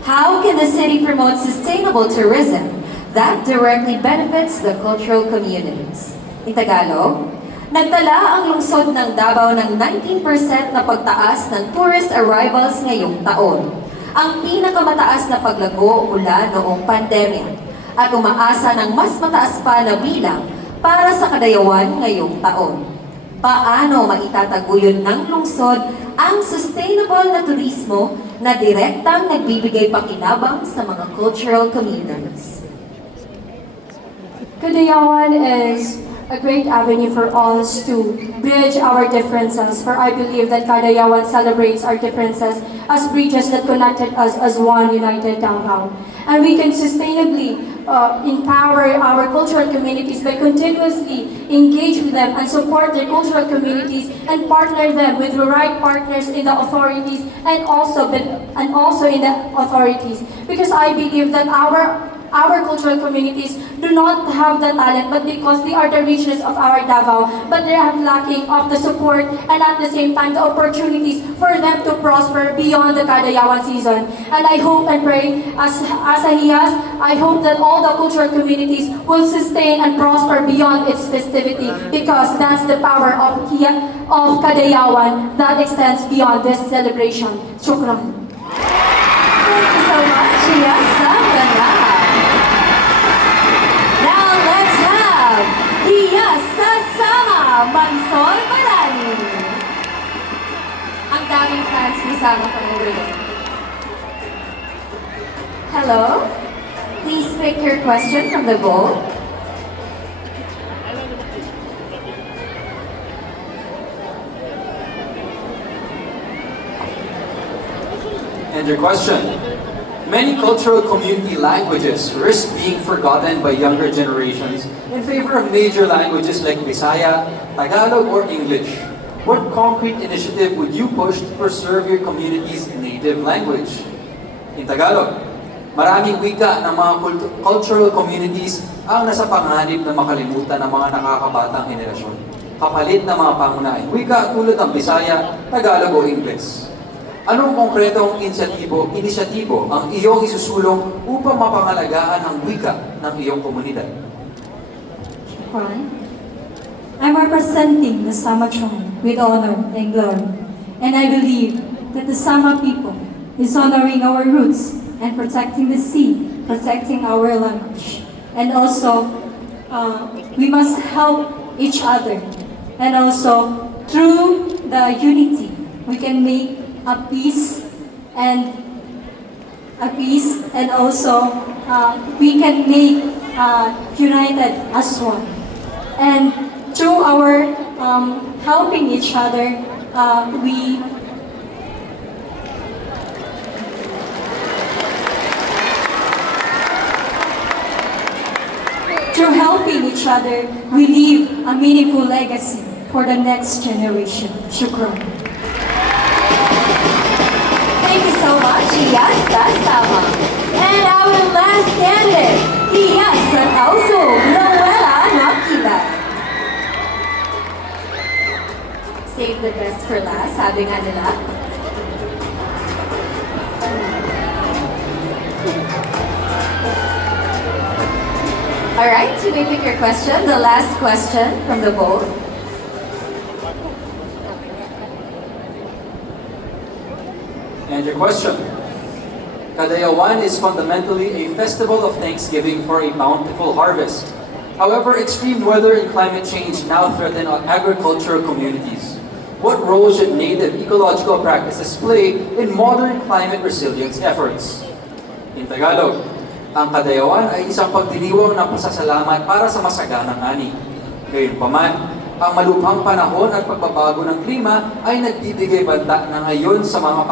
How can the city promote sustainable tourism that directly benefits the cultural communities? In Tagalog, nagtala ang lungsod ng Davao ng 19% na pagtaas ng tourist arrivals ngayong taon, ang pinakamataas na paglago mula noong pandemya, at umaasa ng mas mataas pa na bilang para sa Kadayawan ngayong taon. Paano maitataguyod ng lungsod ang sustainable na turismo na direktang nagbibigay pakinabang sa mga cultural communities? Kadayawan is a great avenue for us to bridge our differences, for I believe that Kadayawan celebrates our differences as bridges that connected us as one united Davao. And we can sustainably empower our cultural communities by continuously engage with them and support their cultural communities and partner them with the right partners in the authorities and also in the authorities. Because I believe that our cultural communities do not have the talent, but because they are the richness of our Davao, but they are lacking of the support and at the same time the opportunities for them to prosper beyond the Kadayawan season. And I hope and pray as a Hiyas, I hope that all the cultural communities will sustain and prosper beyond its festivity, because that's the power of Kadayawan that extends beyond this celebration. Shukran. Thank you so much, Hiyas. Now let's have Hiyas Sasama Mansor Marani. Ang daming fans ni Sama Pangulong. Hello? Please pick your question from the bowl. And your question. Many cultural community languages risk being forgotten by younger generations in favor of major languages like Bisaya, Tagalog, or English. What concrete initiative would you push to preserve your community's native language? In Tagalog, maraming wika ng mga cultural communities ang nasa panganib na makalimutan ng mga nakakabatang henerasyon, kapalit ng mga pangunahing wika tulad ng Bisaya, Tagalog o English. Anong konkretong inisyatibo ang iyong isusulong upang mapangalagaan ang wika ng iyong komunidad? I'm representing the Sama tribe with honor and glory. And I believe that the Sama people is honoring our roots and protecting the sea, protecting our language. And also, we must help each other. And also, through the unity, we can make a peace and also we can make united as one. And through our helping each other, we leave a meaningful legacy for the next generation. Shukran. Thank you so much, Hiyas Sasama. And our last candidate, Hiyas Sanausog Noela Nakila. Save the best for last, sabi nga nila. Alright, you may pick your question, the last question from the bowl. And your question. Kadayawan is fundamentally a festival of thanksgiving for a bountiful harvest. However, extreme weather and climate change now threaten our agricultural communities. What role should native ecological practices play in modern climate resilience efforts? In Tagalog, ang Kadayawan ay isang pagdiriwang ng pasasalamat para sa masaganang ani. Gayunpaman, ang malubhang panahon at pagbabago ng klima ay nagbibigay banta na ngayon sa mga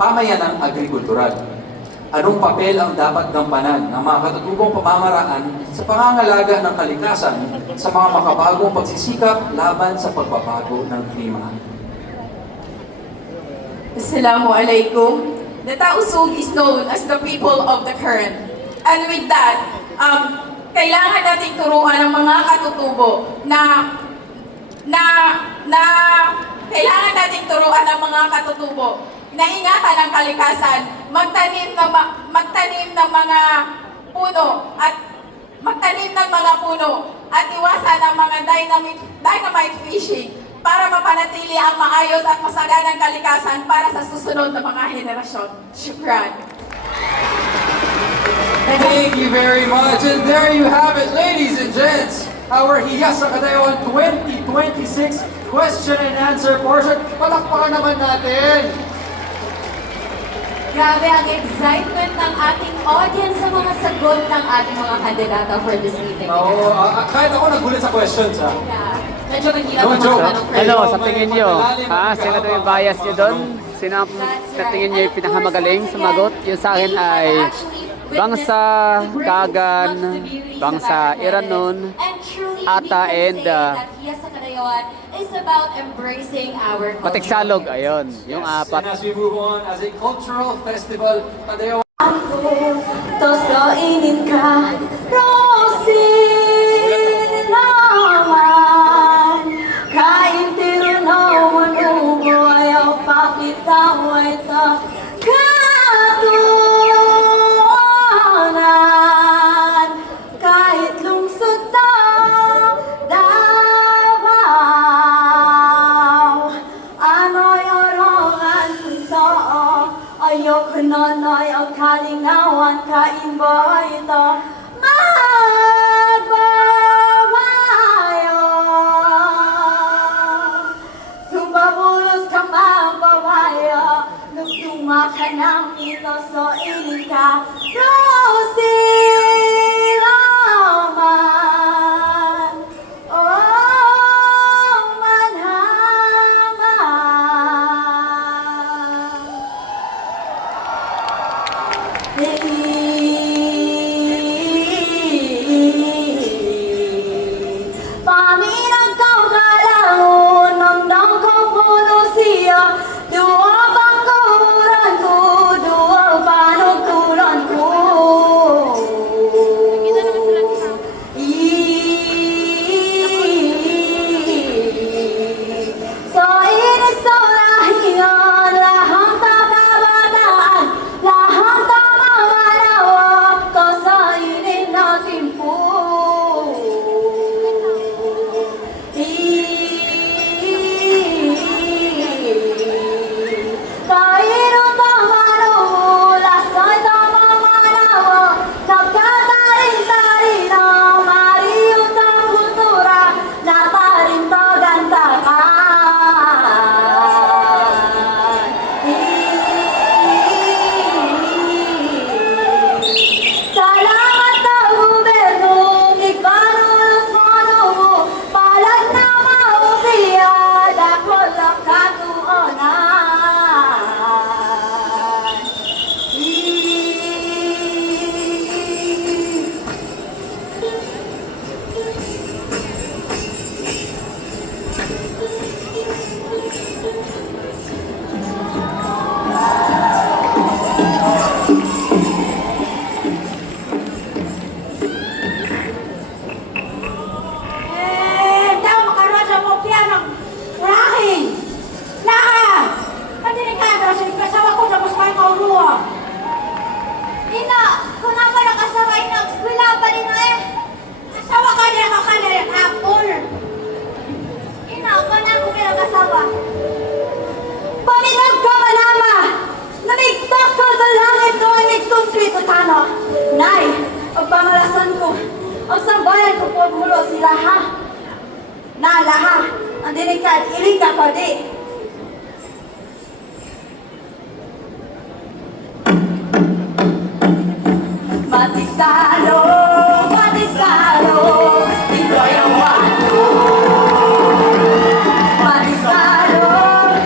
pamayanang agrikultural. Anong papel ang dapat gampanan ng mga katutubong pamamaraan sa pangangalaga ng kalikasan sa mga makabagong pagsisikap laban sa pagbabago ng klima? Assalamualaikum. The Tausug is known as the people of the current. And with that, kailangan nating turuan ng mga katutubo na kailangan nating turuan ng mga katutubo na ingatan ang kalikasan, magtanim ng mga puno at iwasan ang mga dynamite fishing para mapanatili ang maayos at masaganang kalikasan para sa susunod na mga henerasyon. Shukran. Thank you very much. And there you have it, ladies and gents. Our Hiyas sa Kadayawan 2026 question and answer portion. Palakpakan naman natin. Grabe ang excitement ng ating audience sa mga sagot ng ating mga kandidata for this evening. Oo, kahit ako nagulat sa questions, ha? Yeah. Medyo mahirap No ang joke. mga tanong. Ano, sa tingin nyo? Sino daw yung bias nyo doon? Sino ang sa tingin nyo yung pinakamagaling sumagot? Yung sa akin ay Bangsa, Kagan, Bangsa, Iranon, Ata, and Hiyas sa Kadayawan is about embracing our culture. Patiksalog. Ayun, yung And apat. as we move on, as a cultural festival, Kadayawan Tosoinin ka, Rosie naman. Kaintiro na manubo, ayaw pakitaw ito katuanan. Kahit lungsod na Davao, ano'y orongan ito. Ayoko nonoy ang kalingawan, kaimba ito magbabayo. Sumabulos ka magbabayo, nagtuma ka ng ito, so iling ka, Rosie Laman. Oh, manhama. Paminang kau kalahon, nang kau puno siya, dua pangkuran ko, dua panuturan ko. So inisurahiyan, lahang takabataan, lahang tamangalawa, kasainin natin po. Kaino tamano, lasay tamangalawa, nagkatarin-tarin na mariyo ta kultura, natarin ta gantakan. Salamat na gobyerno, ikanulos mo, palag na mausiya, dakol ang katuonan. Daw makaroon sa mga pianong rahing. Lahat! Kandinikado sa kasawa ko tapos kayo kauruwa. Ina, kung naman nakasawa ina, wala pa rin asawa ka niya kakalayan hapon. Ina, kung na kung nakasawa. Paminag ka manama! Namigtak ka sa langit no ay nagtungkrit at ano. Nay, ang pamalasan ko, ang sambayan ko po mulo sila ha. Na lahat, ang dinikad, iling ka pa di. Matisalo, matisalo, ito yung wato. Matisalo,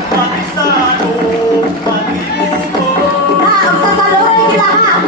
Pakistano, Panimugo. ang sasaluhin kila ha.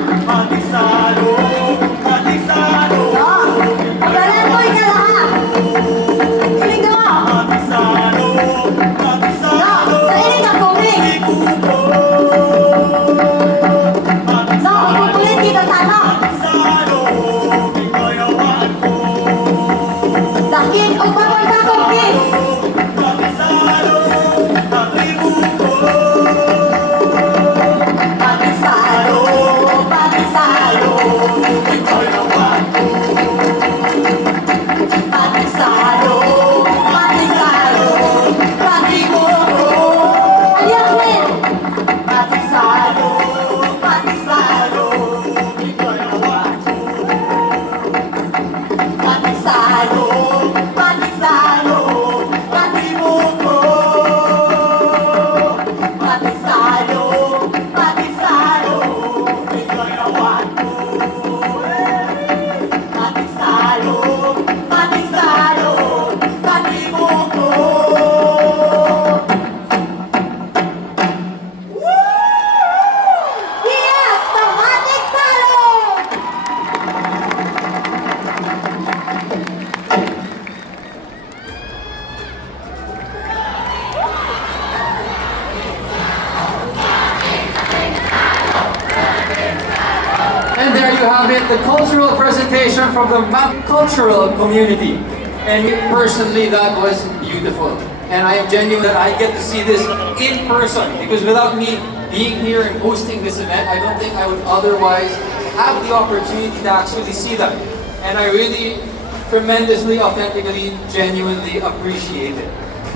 you have it, the cultural presentation from the cultural community. And personally, that was beautiful. And I am genuine that I get to see this in person, because without me being here and hosting this event, I don't think I would otherwise have the opportunity to actually see that. And I really tremendously, authentically, genuinely appreciate it.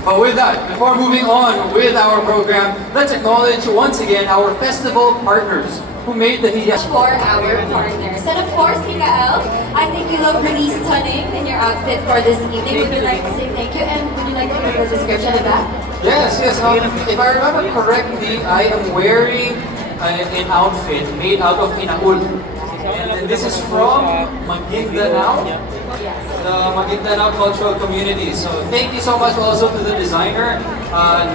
But with that, before moving on with our program, let's acknowledge once again our festival partners who made the Hiyas. For our partners. And of course, Mikael, I think you look really stunning in your outfit for this evening. Would you like to say thank you? And would you like to give a description of that? Yes. If I remember correctly, I am wearing an outfit made out of inaul. And this is from Maguindanao, the Maguindanao cultural community. So thank you so much also to the designer,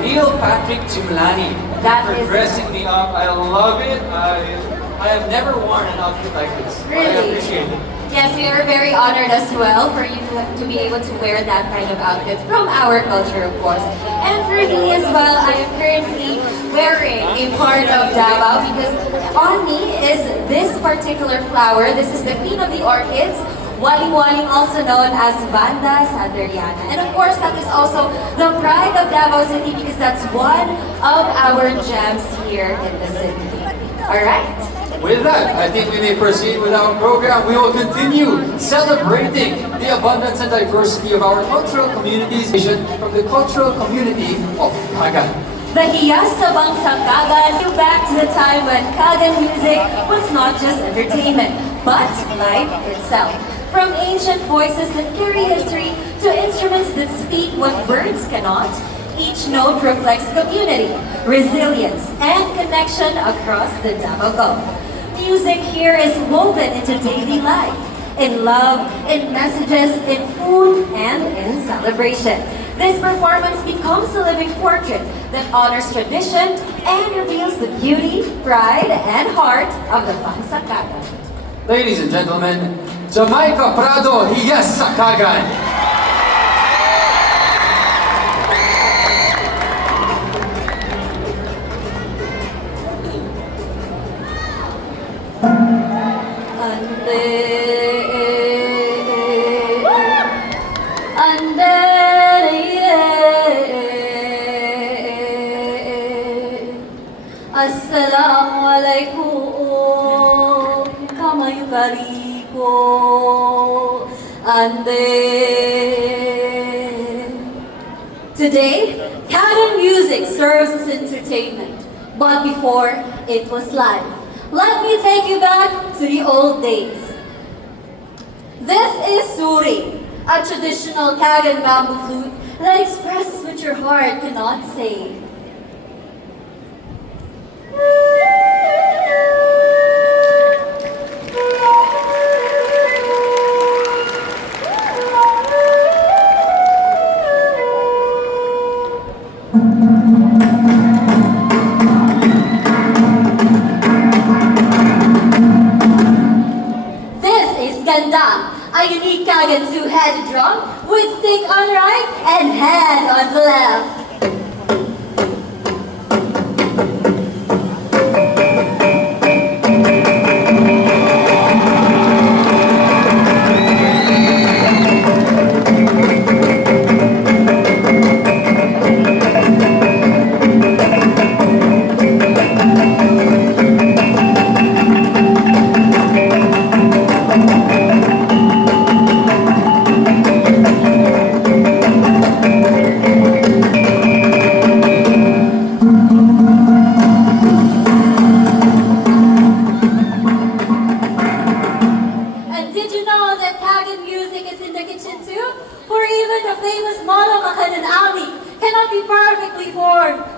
Neil Patrick Chimlani, for dressing me up. I love it. I have never worn an outfit like this. Really? I appreciate it. Yes, we are very honored as well for you to be able to wear that kind of outfit from our culture, of course. And for me as well, I am currently wearing a part of Davao because on me is this particular flower. This is the queen of the orchids, Waling-waling, also known as Banda Sanderiana. And of course, that is also the pride of Davao City because that's one of our gems here in the city. Alright? With that, I think we may proceed with our program. We will continue celebrating the abundance and diversity of our cultural communities from the cultural community of Kagan. The Hiyas sa Bangsang Kagan go back to the time when Kagan music was not just entertainment, but life itself. From ancient voices that carry history to instruments that speak what words cannot, each note reflects community, resilience, and connection across the Davao. Music here is woven into daily life, in love, in messages, in food, and in celebration. This performance becomes a living portrait that honors tradition and reveals the beauty, pride, and heart of the Bangsang Kagan. Ladies and gentlemen, Jamaica Prado Hiyas sa Kagan. Assalamualaikum kamayu kariko Today, Kagan music serves as entertainment, but before it was live. Let me take you back to the old days. This is suri, a traditional Kagan bamboo flute that expresses what your heart cannot say. A unique Kagan two-headed drum with stick on right and hand on the left.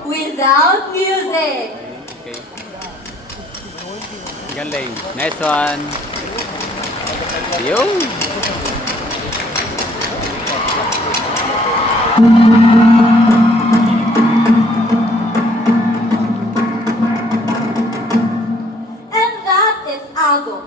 Without music. Okay. Galing. Next one. Yung. And that is Ago.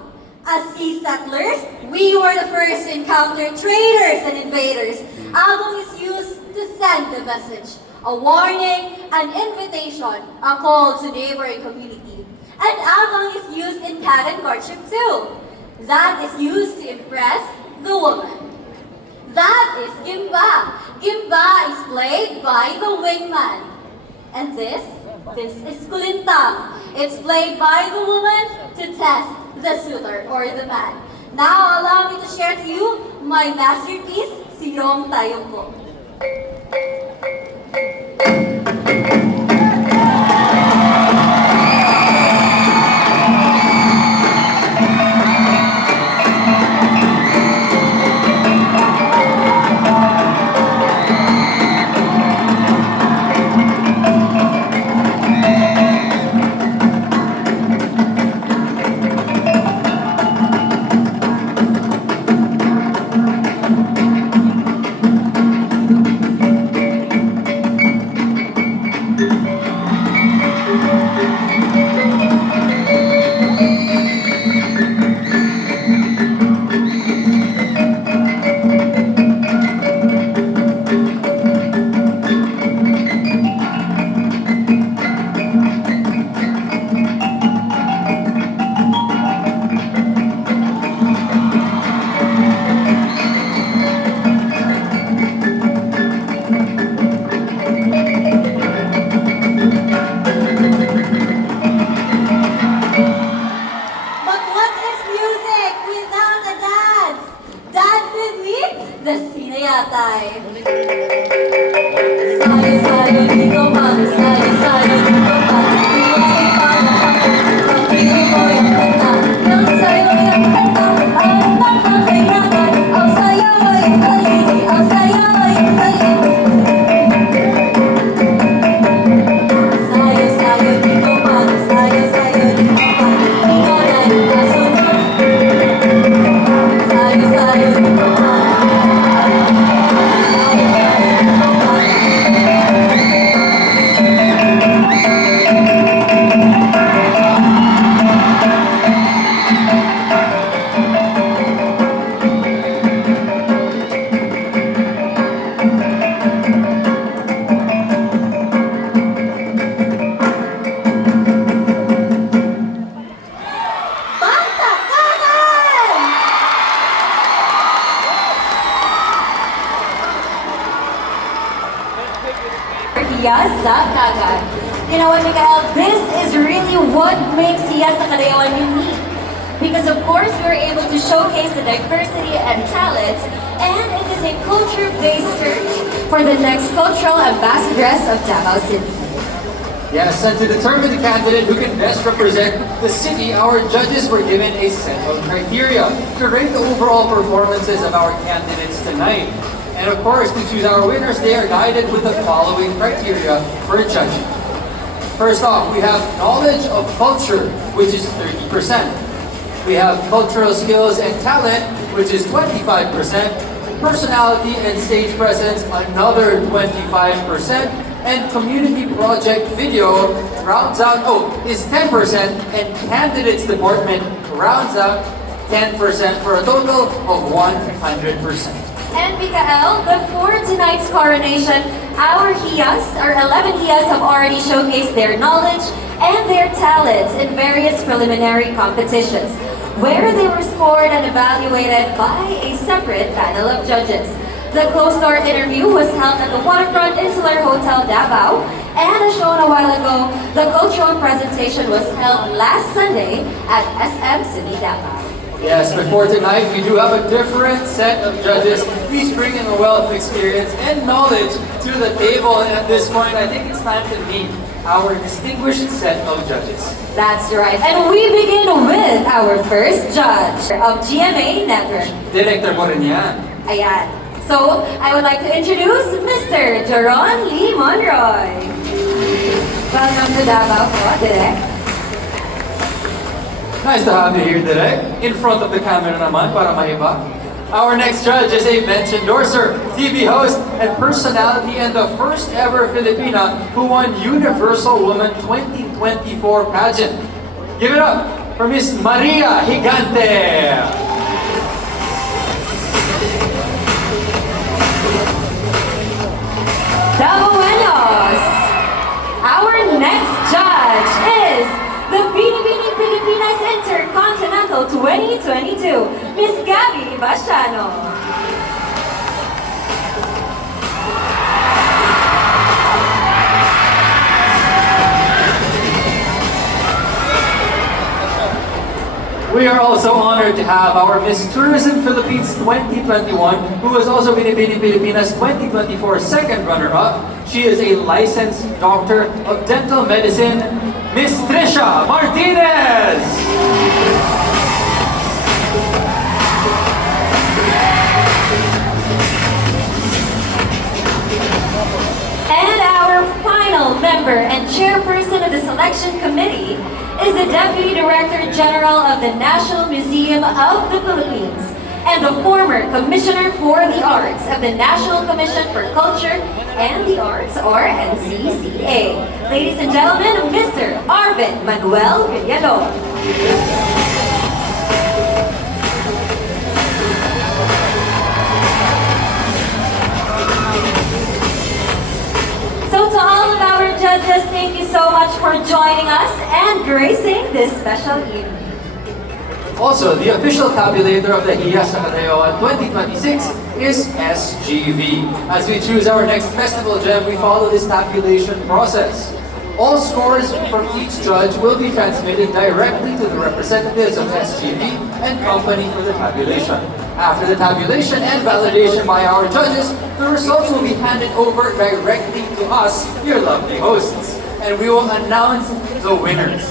As sea settlers, we were the first to encounter traders and invaders. Ago is used to send the message. A warning, an invitation, a call to neighboring community. And Agong is used in Kagan courtship too. that is used to impress the woman. That is gimba. Gimba is played by the wingman. And this is kulintang. It's played by the woman to test the suitor or the man. Now allow me to share to you my masterpiece, Sirong Tayo Po. Hiyas sa Dagat. You know what, Mikael? This is really what makes Hiyas sa Kadayawan unique. Because of course, we're able to showcase the diversity and talents, and it is a culture-based search for the next cultural ambassadress of Davao City. Yes, and to determine the candidate who can best represent the city, our judges were given a set of criteria to rate the overall performances of our candidates tonight. And of course, to choose our winners, they are guided with the following criteria for judging. First off, we have knowledge of culture, which is 30%. We have cultural skills and talent, which is 25%. Personality and stage presence, another 25%. And community project video rounds out, is 10%. And candidates department rounds out 10% for a total of 100%. And Mikael, before tonight's coronation, our Hiyas, our 11 Hiyas have already showcased their knowledge and their talents in various preliminary competitions, where they were scored and evaluated by a separate panel of judges. The closed-door interview was held at the Waterfront Insular Hotel, Davao, and as shown a while ago, the cultural presentation was held last Sunday at SM City, Davao. Yes, before tonight, we do have a different set of judges. Each bringing a wealth of experience and knowledge to the table. And at this point, I think it's time to meet our distinguished set of judges. That's right. And we begin with our first judge of GMA Network. Director mo rin yan. Ayan. So, I would like to introduce Mr. Jaron Lee Monroy. Welcome to Davao po, Direk. Nice to have you here, Direk. In front of the camera naman, para maiba. Our next judge is a bench endorser, TV host, and personality, and the first ever Filipina who won Universal Woman 2024 pageant. Give it up for Miss Maria Higante. Davaoenos! Our next judge is the Bini Bini Pilipinas Intercontinental 2024 22, Miss Gabby Basiano. We are also honored to have our Miss Tourism Philippines 2021, who has also been Pilipinas 2024 second runner-up. She is a licensed doctor of dental medicine, Miss Trisha Martinez. And our final member and chairperson of the selection committee is the Deputy Director General of the National Museum of the Philippines and the former Commissioner for the Arts of the National Commission for Culture and the Arts, or NCCA. Ladies and gentlemen, Mr. Arvin Manuel Villalon. So to all of our judges, thank you so much for joining us and gracing this special evening. Also, the official tabulator of the Hiyas Kadayawan 2026 is SGV. As we choose our next festival gem, we follow this tabulation process. All scores from each judge will be transmitted directly to the representatives of SGV and company for the tabulation. After the tabulation and validation by our judges, the results will be handed over directly to us, your lovely hosts, and we will announce the winners.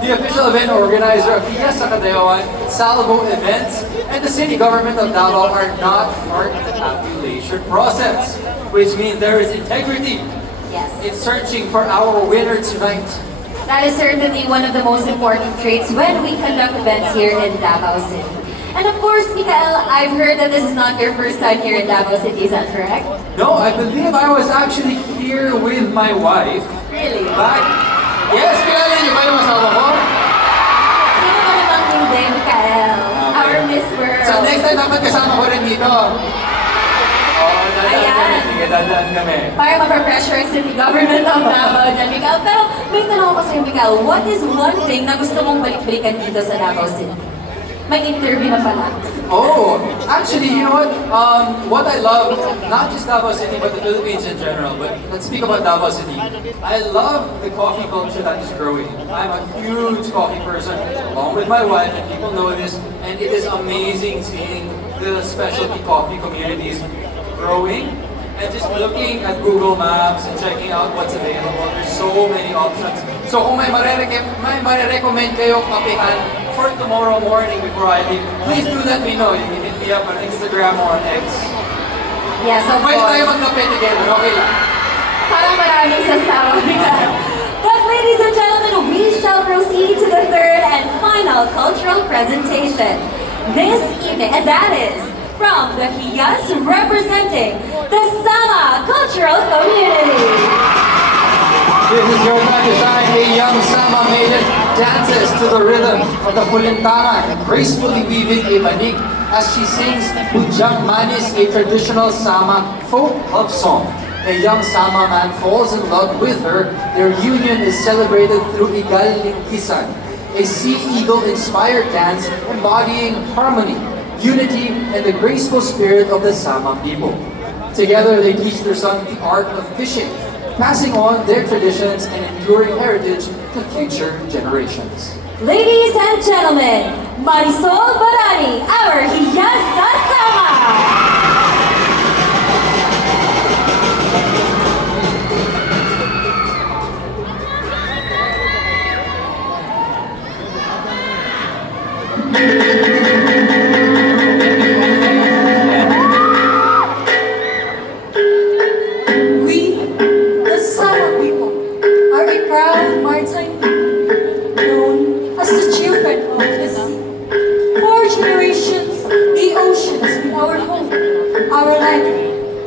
The official event organizer of Hiyas Kadayawan, Salvo Events, and the city government of Davao are not part of the tabulation process, which means there is integrity. Yes. It's searching for our winner tonight. That is certainly one of the most important traits when we conduct events here in Davao City. And of course, Mikael, I've heard that this is not your first time here in Davao City, is that correct? No, I believe I was actually here with my wife. Really? Yes, kilala niyo ba yung asawa ko? Sino ba namang hindi, Mikael? Our Miss World. So next time dapat kasama ko rin dito. Oo, dadaan kami. Ayan. Sige, dadaan kami. Para ma-pressure ang city government of Davao dyan, Mikael. Pero may tanong ako sa'yo, Mikael. What is one thing na gusto mong balik-balikan dito sa Davao City? May interview na pala. Oh, actually, you know what I love, not just Davao City, but the Philippines in general, but let's speak about Davao City. I love the coffee culture that is growing. I'm a huge coffee person, along with my wife, and people know this, and it is amazing seeing the specialty coffee communities growing. And just looking at Google Maps and checking out what's available, there's so many options. So kung may marirecommend kayo kapehan for tomorrow morning before I leave, please do let me know. You can hit me up on Instagram or on X. Yes, of Pwede tayo course. magkape together, okay lang. Parang maraming sasawa, Mikael. But ladies and gentlemen, we shall proceed to the third and final cultural presentation this evening, and that is from the Hiyas representing the Sama cultural community. This is your time to shine. A young Sama maiden dances to the rhythm of the Pulintangan, gracefully weaving a banig as she sings Bujang Manis, a traditional Sama folk love song. A young Sama man falls in love with her. Their union is celebrated through Igal Lingkisan, a sea eagle-inspired dance embodying harmony, unity, and the graceful spirit of the Sama people. Together, they teach their sons the art of fishing, passing on their traditions and enduring heritage to future generations. Ladies and gentlemen, Marisol Barani, our Hiyas Sama. We, the Sama people, are a proud maritime people, known as the children of the sea. For generations, the ocean has been our home, our land,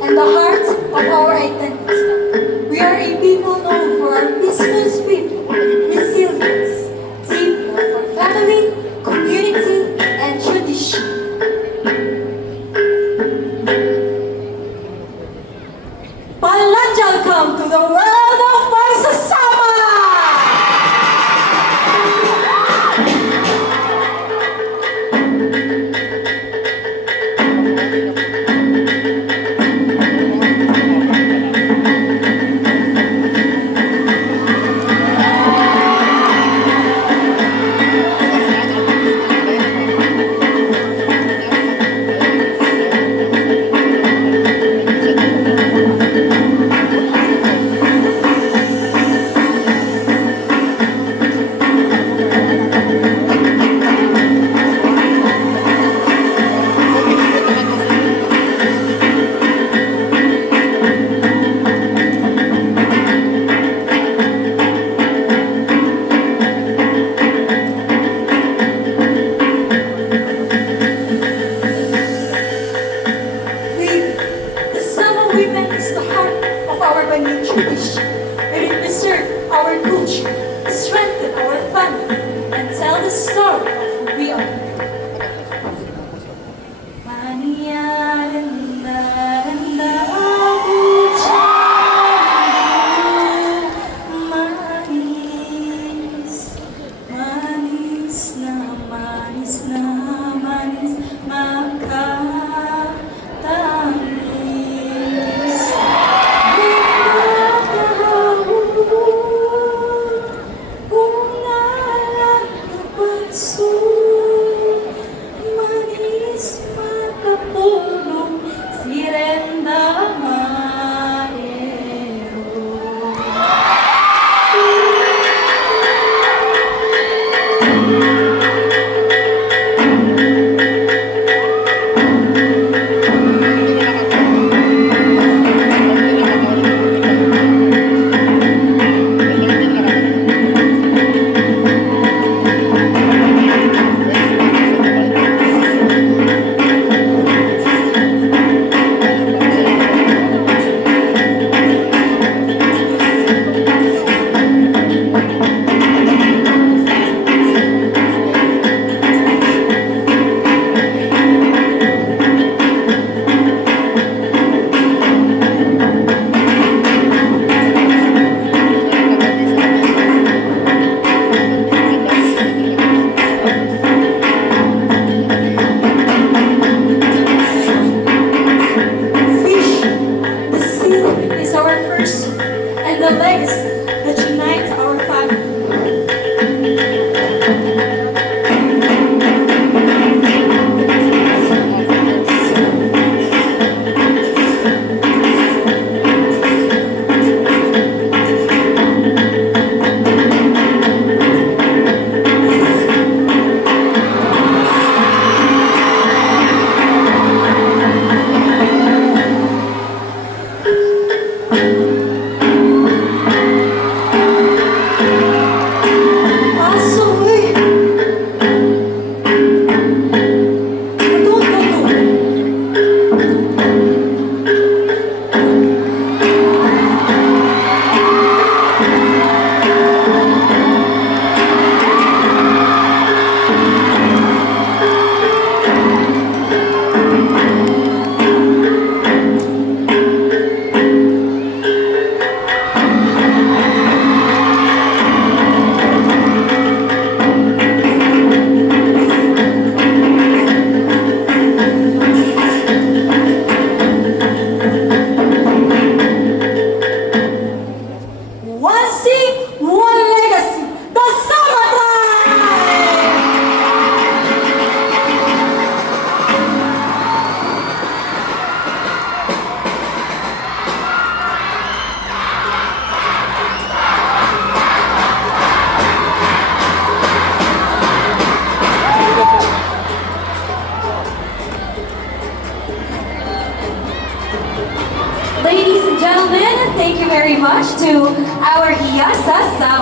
and the heart of our identity. We are a people known for our peaceful spirit, resilience, deep love for family, community, and tradition. Welcome to the world of Marisasama!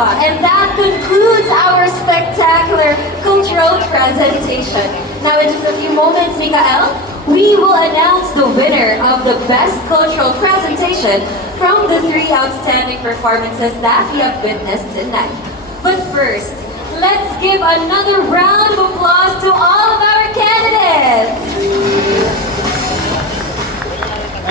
Tama. And that concludes our spectacular cultural presentation. Now, in just a few moments, Mikael, we will announce the winner of the best cultural presentation from the 3 outstanding performances that we have witnessed tonight. But first, let's give another round of applause to all of our candidates.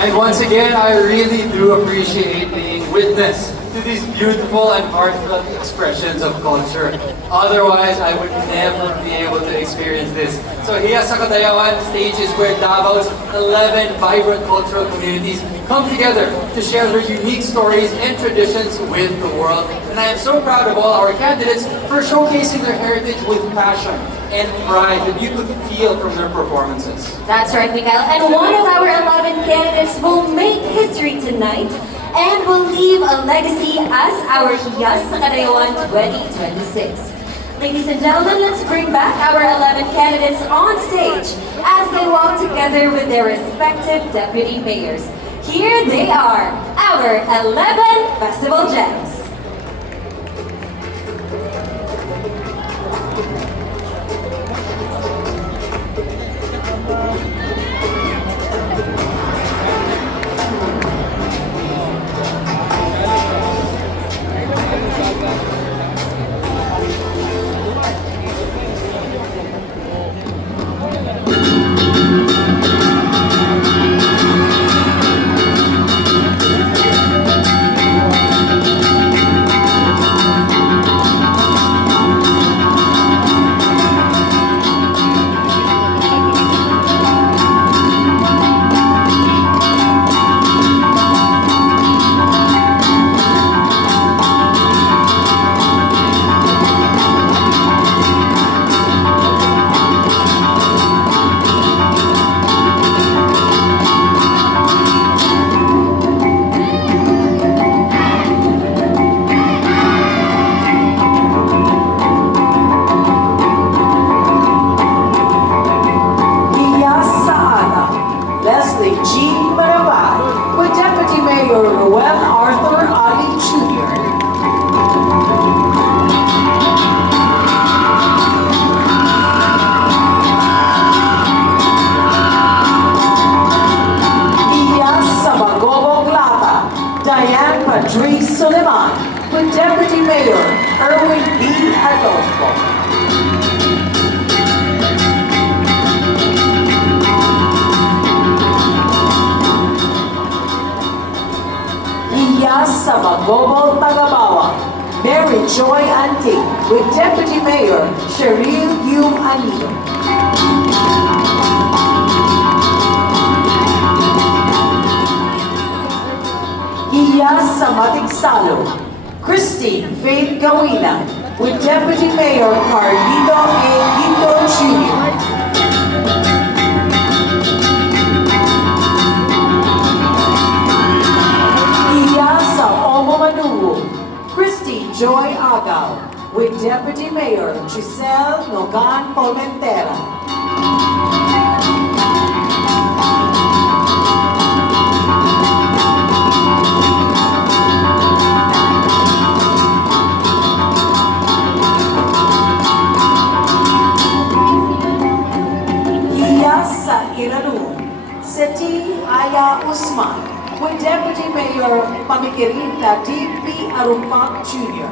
And once again, I really do appreciate being witness to these beautiful and heartfelt expressions of culture. Otherwise, I would never be able to experience this. So Hiyas sa Kadayawan stage is where Davao's 11 vibrant cultural communities come together to share their unique stories and traditions with the world. And I am so proud of all our candidates for showcasing their heritage with passion and pride that you could feel from their performances. That's right, Mikael. And one of our 11 candidates will make history tonight and will leave a legacy as our Hiyas sa Kadayawan 2026. Ladies and gentlemen, let's bring back our 11 candidates on stage as they walk together with their respective deputy mayors. Here they are, our 11 Festival Gems. with Deputy Mayor Erwin B. Adolfo. Hiyas sa Magobol, Tagabawa, Mary Joy Antique with Deputy Mayor Cheryl U. Anito. Hiyas sa Matigsalo, Christine Faith Gawina with Deputy Mayor Carlito A. Quito Jr. Hiyas sa Omo Manuwo, Christine Joy Agaw with Deputy Mayor Giselle Nogan Formentera. Sa Iranu, Seti Aya Usman with Deputy Mayor Pamikirinta D.P. Arumpak Jr.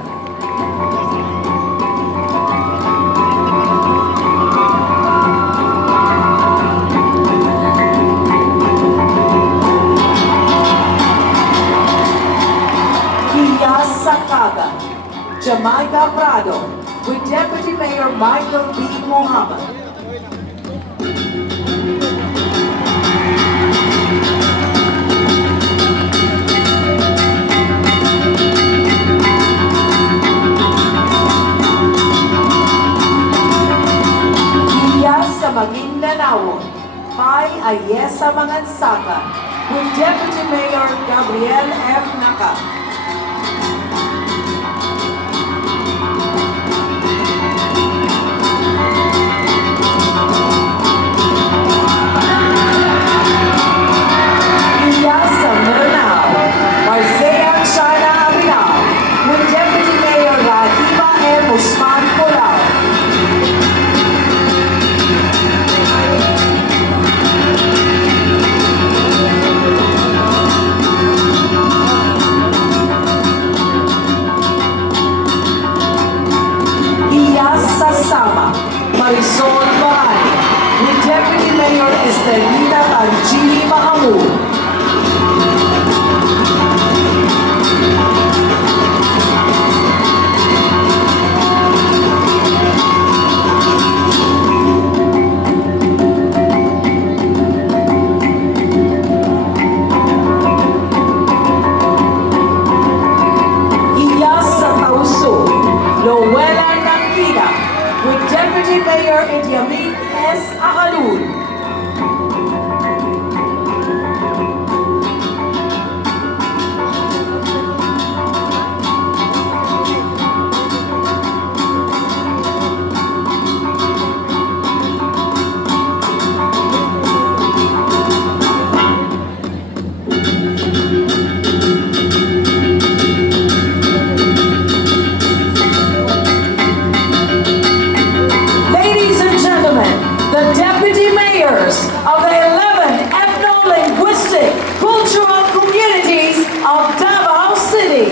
Hiyas sa Kaga, Jamaica Prado with Deputy Mayor Michael B. Mohammed. Sa Maguindanao, Pai Ayesa Mangansaka with Deputy Mayor Gabriel F. Naka. Hiyas sa Mindanao, Marcea Chana Abinao with Deputy Mayor Marisol Bahay, with Deputy Mayor Estelina Tanchini Mahamud. Hiyas sa Tauso, Lowella Nangkina, with Deputy Mayor Idyamin S. Akalun. Ladies and gentlemen, the deputy mayors of the 11 ethno-linguistic cultural communities of Davao City.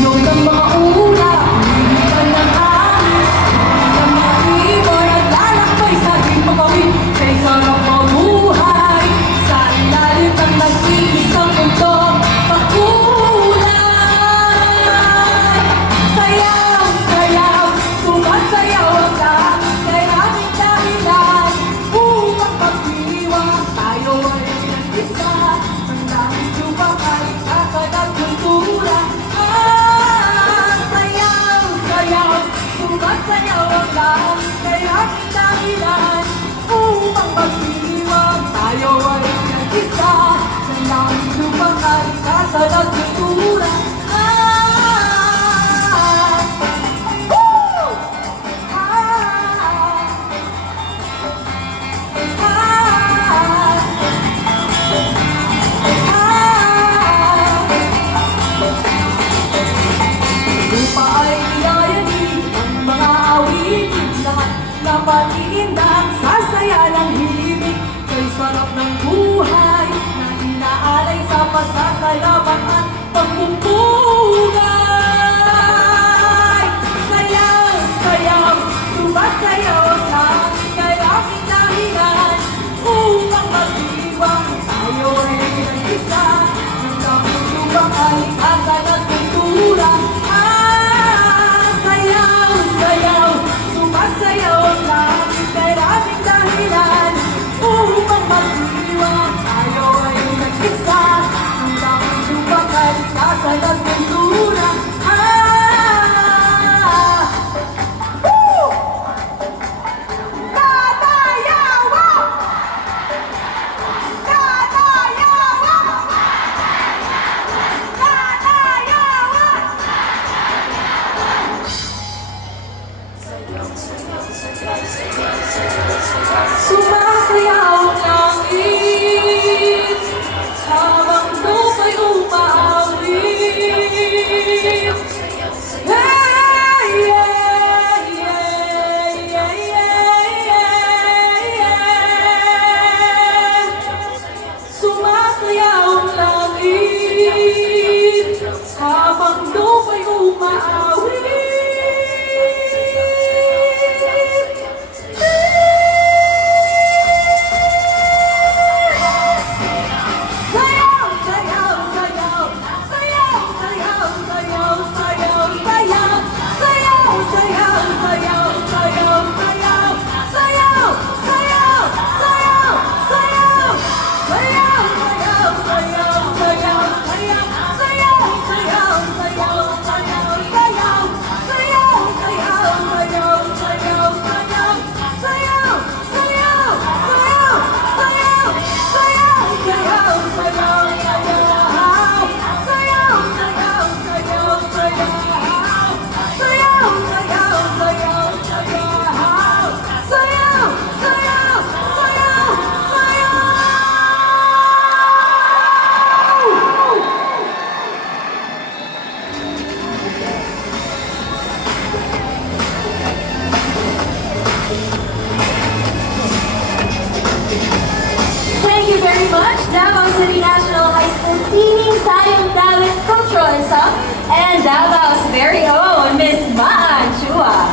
Inom ng mga ula, lilipan ng anis, ng mga ibon at lalakbay sa ating pagawin, kay sarap mabuhay, sa ilalim ng nag-iisang mundo, makulay. Sayaw, sayaw, sumasayaw ang lahat, kay aming dahilan, upang magdiwang tayo ay nag-isa, ng langit lupang kalikasan at kultura. Sayaw, sayaw, sumasayaw ang lahat, kay aming dahilan, upang magdiwang tayo ay nag-isa, ng langit lupang kalikasan at kultura. Lupa ay iyayanin ang mga awitin, lahat na patiindak sa saya ng himig, kay sarap ng buhay na inaalay sa pasasalamat at pagpupugay. Sayaw, sayaw, sumasayaw ang lahat, kay aming dahilan, upang magdiwang tayo ay nag-isa, ng daming lupang kalikasan at kultura. Sayaw, sayaw, sumasayaw ang lahat, kay aming dahilan, upang magdiwang tayo ay nag-isa, ng daming lupang kalikasan at kultura. Kadayawan! Kadayawan! Kadayawan! Sumasayaw ang langit, habang lupa'y umaawit. Hey, yeah, yeah, yeah, yeah, yeah. Sumasayaw ang langit, habang lupa'y umaawit. Sayaw! very much, Davao City National High School Teaming Sayong Dalit Cultural Ensemble and Davao's very own Miss Maan Chua.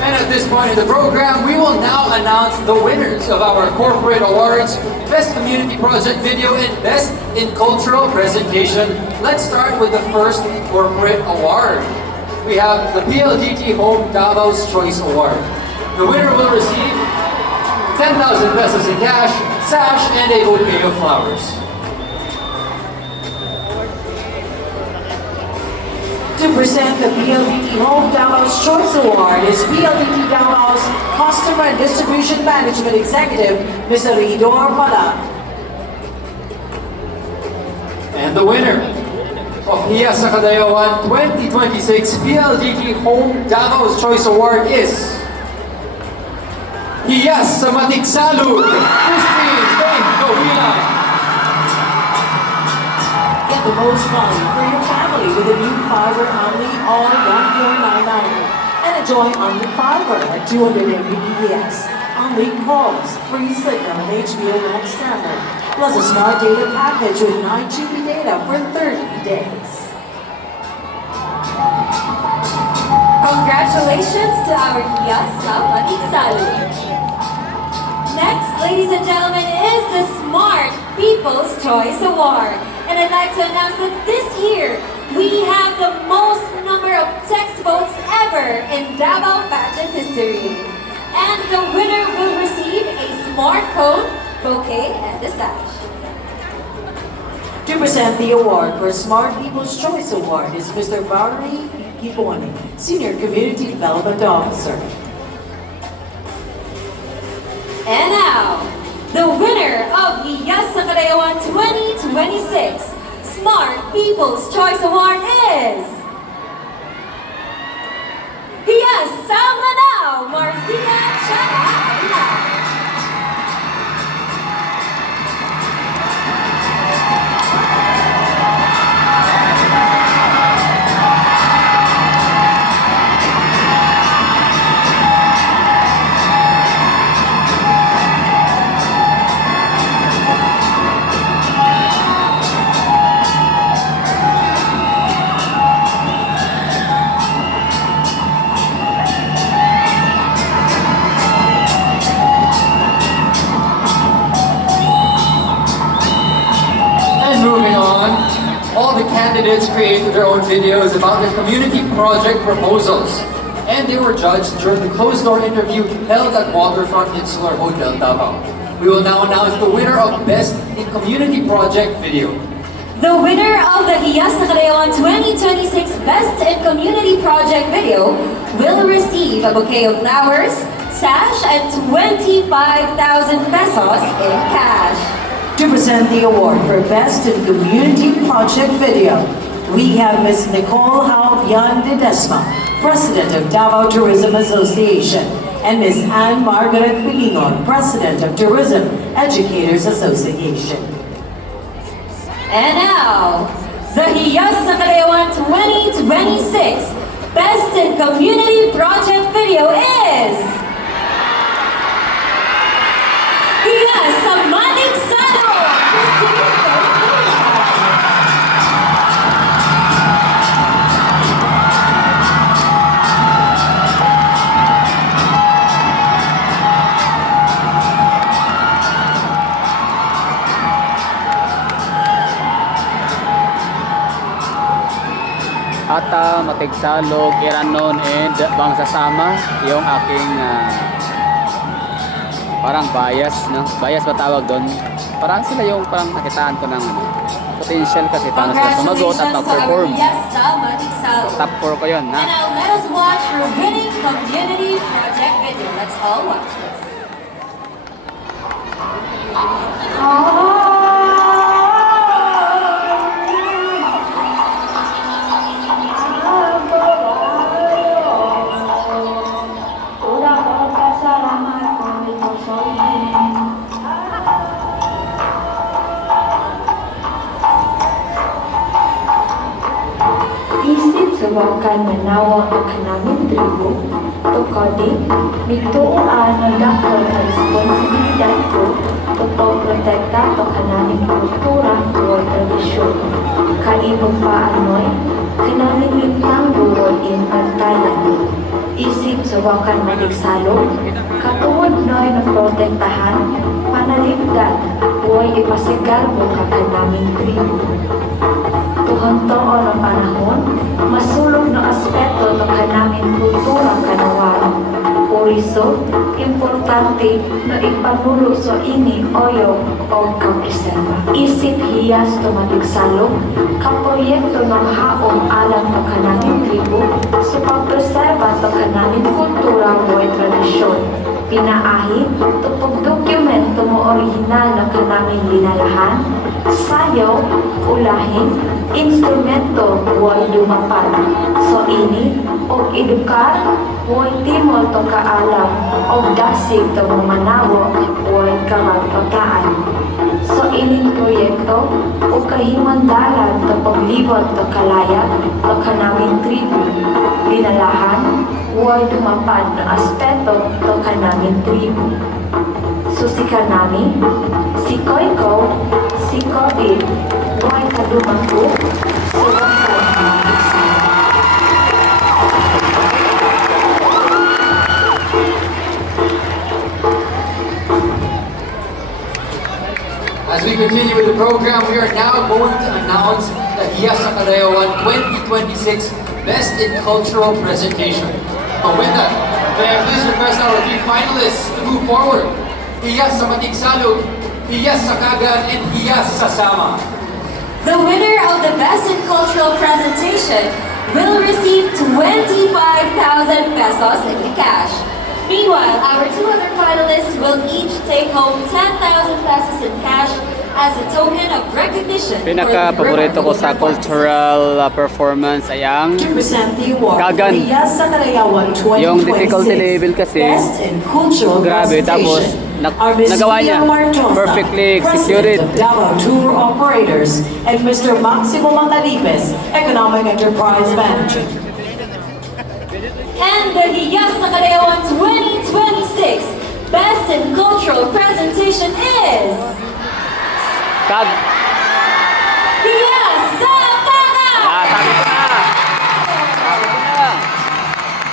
And at this point in the program, we will now announce the winners of our corporate awards, Best Community Project Video and Best in Cultural Presentation. Let's start with the first corporate award. We have the PLDT Home Davao's Choice Award. The winner will receive 10,000 pesos in cash, sash, and a bouquet of flowers. To present the PLDT Home Davao's Choice Award is PLDT Davao's Customer and Distribution Management Executive, Mr. Ridor Pala. And the winner of Hiyas sa Kadayawan 2026 PLDT Home Davao's Choice Award is Hiyas sa Matiksalud, Christine Gawila. Get the most value for your family with a new fiber only all 1499 and enjoy only fiber at 200 Mbps. Only calls, free signal and HBO Max standard, plus a smart data package with 9 GB data for 30 days. Congratulations to our Hiyas sa Matiksalud. Next, ladies and gentlemen, is the Smart People's Choice Award. And I'd like to announce that this year, we have the most number of text votes ever in Davao pageant history. And the winner will receive a smartphone, bouquet, and a sash. To present the award for Smart People's Choice Award is Mr. Barry Giboni, Senior Community Development Officer. And now, the winner of Hiyas sa Kadayawan 2026 Smart People's Choice Award is Hiyas sa Manao, Marcia Chana. Candidates created their own videos about their community project proposals, and they were judged during the closed-door interview held at Waterfront Insular Hotel, Davao. We will now announce the winner of Best in Community Project Video. The winner of the Hiyas sa Kadayawan 2026 Best in Community Project Video will receive a bouquet of flowers, sash, and 25,000 pesos in cash. To present the award for Best in Community Project Video, we have Ms. Nicole Haubian de Desma, President of Davao Tourism Association, and Ms. Anne Margaret Pilingon, President of Tourism Educators Association. And now, the Hiyas sa Kadayawan 2026 Best in Community Project Video is Hiyas sa Matiksalud. Ata, Matigsalog, Iranon, and Bangsasama, yung aking parang bias, no? Bias ba tawag doon? Parang sila yung parang nakitaan ko ng potential kasi paano sila sumagot at top-perform. Top 4 ko yun, And now let us watch her winning community project video. Let's all watch this. Isip subukan menawa kanaming tribo, tukodi, mituuan ng dakol na responsibilidad ko upang protekta to kanaming kultura o tradisyon. Kaibog pa anoy, kanaming lintang buwod in pantayan. Isip sa wakan madigsalo, katuod noy na protektahan, panalipdan, buhay ipasigal mo kakanaming tribu. Tuhon-toon ang panahon, masulog na aspeto ng kanaming kultura kanawan. Oriso, importante na ipanulo sa ini oyo o kapreserba. Isip hiyas tumatigsalog, kaproyekto ng haong alam ng kanaming tribu sa pagpreserba ng kanaming kultura o tradisyon. Pinaahi, tupog dokumento mo orihinal ng kanaming linalahan, sayaw, ulahin, instrumento huwag lumapad. So ini, o edukar, huwag timol to kaalam, o dasig to mamanawo, huwag kamagpataan. So ining proyekto, o kahimandalan to paglibot to kalayat, to kanaming tribu, linalahan, huwag lumapad na aspeto to kanaming tribu. So si kanami, si Koiko, si COVID, huwag kadumako, so huwag kadumako. As we continue with the program, we are now going to announce the Hiyas Kadayawan 2026 Best in Cultural Presentation. But with that, may I please request our three finalists to move forward. Hiyas sa Matigsalog, Hiyas sa Kagan, and Hiyas sa Sama. The winner of the Best in Cultural Presentation will receive 25,000 pesos in cash. Meanwhile, our two other finalists will each take home 10,000 pesos in cash as a token of recognition. Pinaka-paborito ko sa cultural performance ay ang To present the award Kagan. for the Hiyas sa Kadayawan 2026 Yung difficulty level kasi, Best in Cultural grabe. Tapos, Presentation are Ms. nagawa niya. Tia Martosa, Perfectly executed. President of Davao Tour Operators, and Mr. Maximo Matalipes, Economic Enterprise Manager. And the Hiyas sa Kadayawan 2026 Best in Cultural Presentation is Kag. Hiyas sa Kagan! Ah, sabi ko na. Sabi ko na.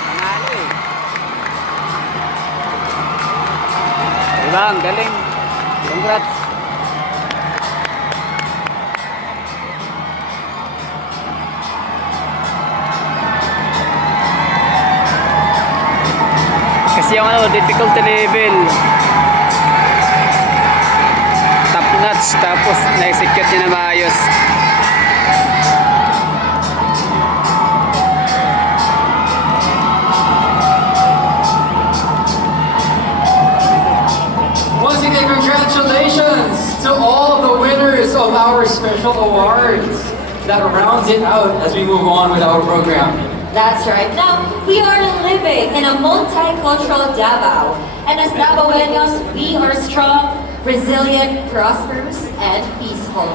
Nanalo eh. Diba? Ang galing. Congrats. Kasi yung difficulty level top notch, tapos na-execute niya na maayos. Once again, congratulations to all the winners of our special awards. That rounds it out as we move on with our program. That's right. Now, we are living in a multicultural Davao. And as Davaoenos, we are strong, resilient, prosperous, and peaceful.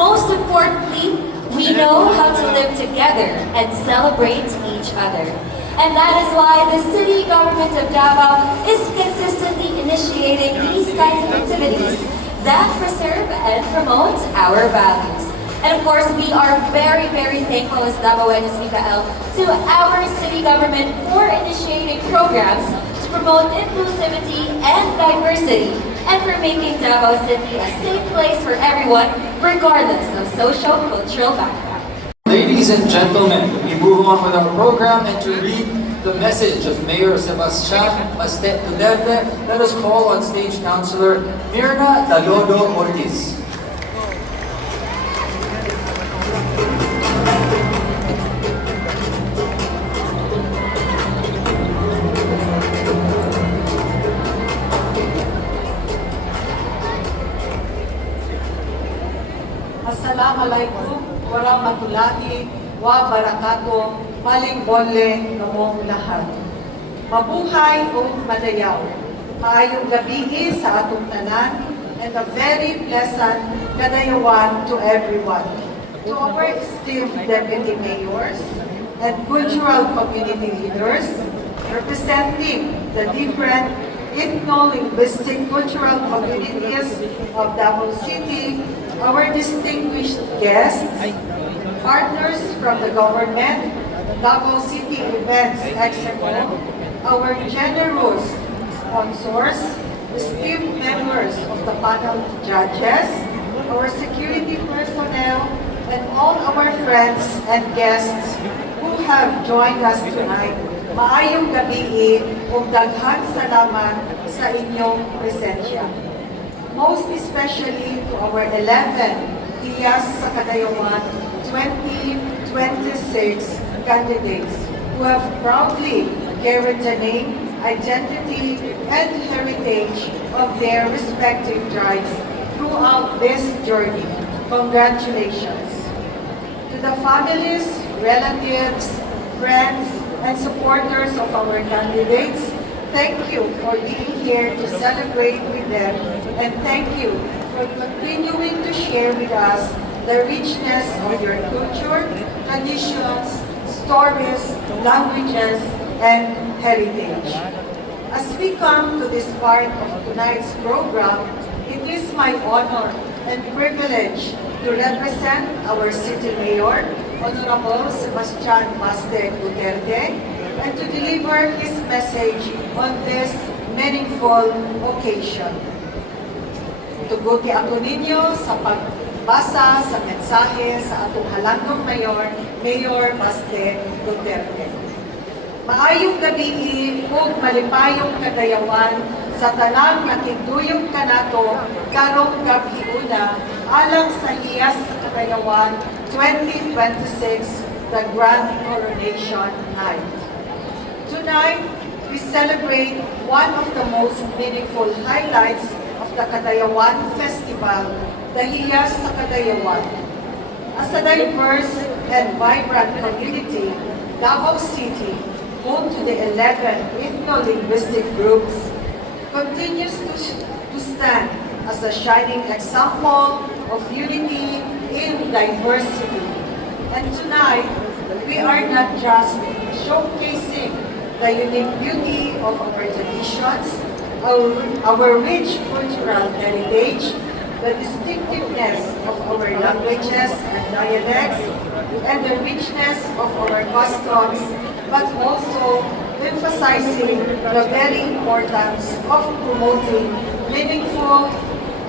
Most importantly, we know how to live together and celebrate each other. And that is why the city government of Davao is consistently initiating these kinds of activities that preserve and promote our values. And of course, we are very, very thankful as Davaoenos Mikael to our city government for initiating programs to promote inclusivity and diversity and for making Davao City a safe place for everyone, regardless of social-cultural background. Ladies and gentlemen, we move on with our program, and to read the message of Mayor Sebastian Duterte, let us call on stage Councilor Mirna Dalodo Ortiz. Assalamualaikum warahmatullahi wabarakatuh. Maling bonle namong lahat. Mabuhay o madayaw. Maayong gabi sa atong tanan and a very pleasant Kadayawan to everyone. To our esteemed deputy mayors and cultural community leaders representing the different ethno-linguistic cultural communities of Davao City, our distinguished guests, partners from the government, Davao City Events Expo, our generous sponsors, esteemed members of the panel of judges, our security personnel, and all our friends and guests who have joined us tonight. Maayong gabi ug daghang salamat sa inyong presensya. Most especially to our 11 Hiyas sa Kadayawan 2026 candidates who have proudly carried the name, identity, and heritage of their respective tribes throughout this journey. Congratulations. To the families, relatives, friends, and supporters of our candidates, thank you for being here to celebrate with them, and thank you for continuing to share with us the richness of your culture, traditions, stories, languages, and heritage. As we come to this part of tonight's program, it is my honor and privilege to represent our City Mayor, Honorable Sebastian Paste Duterte, and to deliver his message on this meaningful occasion. Tuguti ako ninyo sa pagbasa sa mensahe sa atong halangdong Mayor, Mayor Paste Duterte. Maayong gabi ug malipayong kadayawan sa tanang nakigduyong kanato karong gabi una alang sa Hiyas sa Kadayawan 2026, the Grand Coronation Night. Tonight, we celebrate one of the most meaningful highlights of the Kadayawan Festival, the Hiyas sa Kadayawan. As a diverse and vibrant community, Davao City, home to the 11 ethno-linguistic groups, continues to stand as a shining example of unity in diversity. And tonight, we are not just showcasing the unique beauty of our traditions, our rich cultural heritage, the distinctiveness of our languages and dialects, and the richness of our customs, but also emphasizing the very importance of promoting meaningful,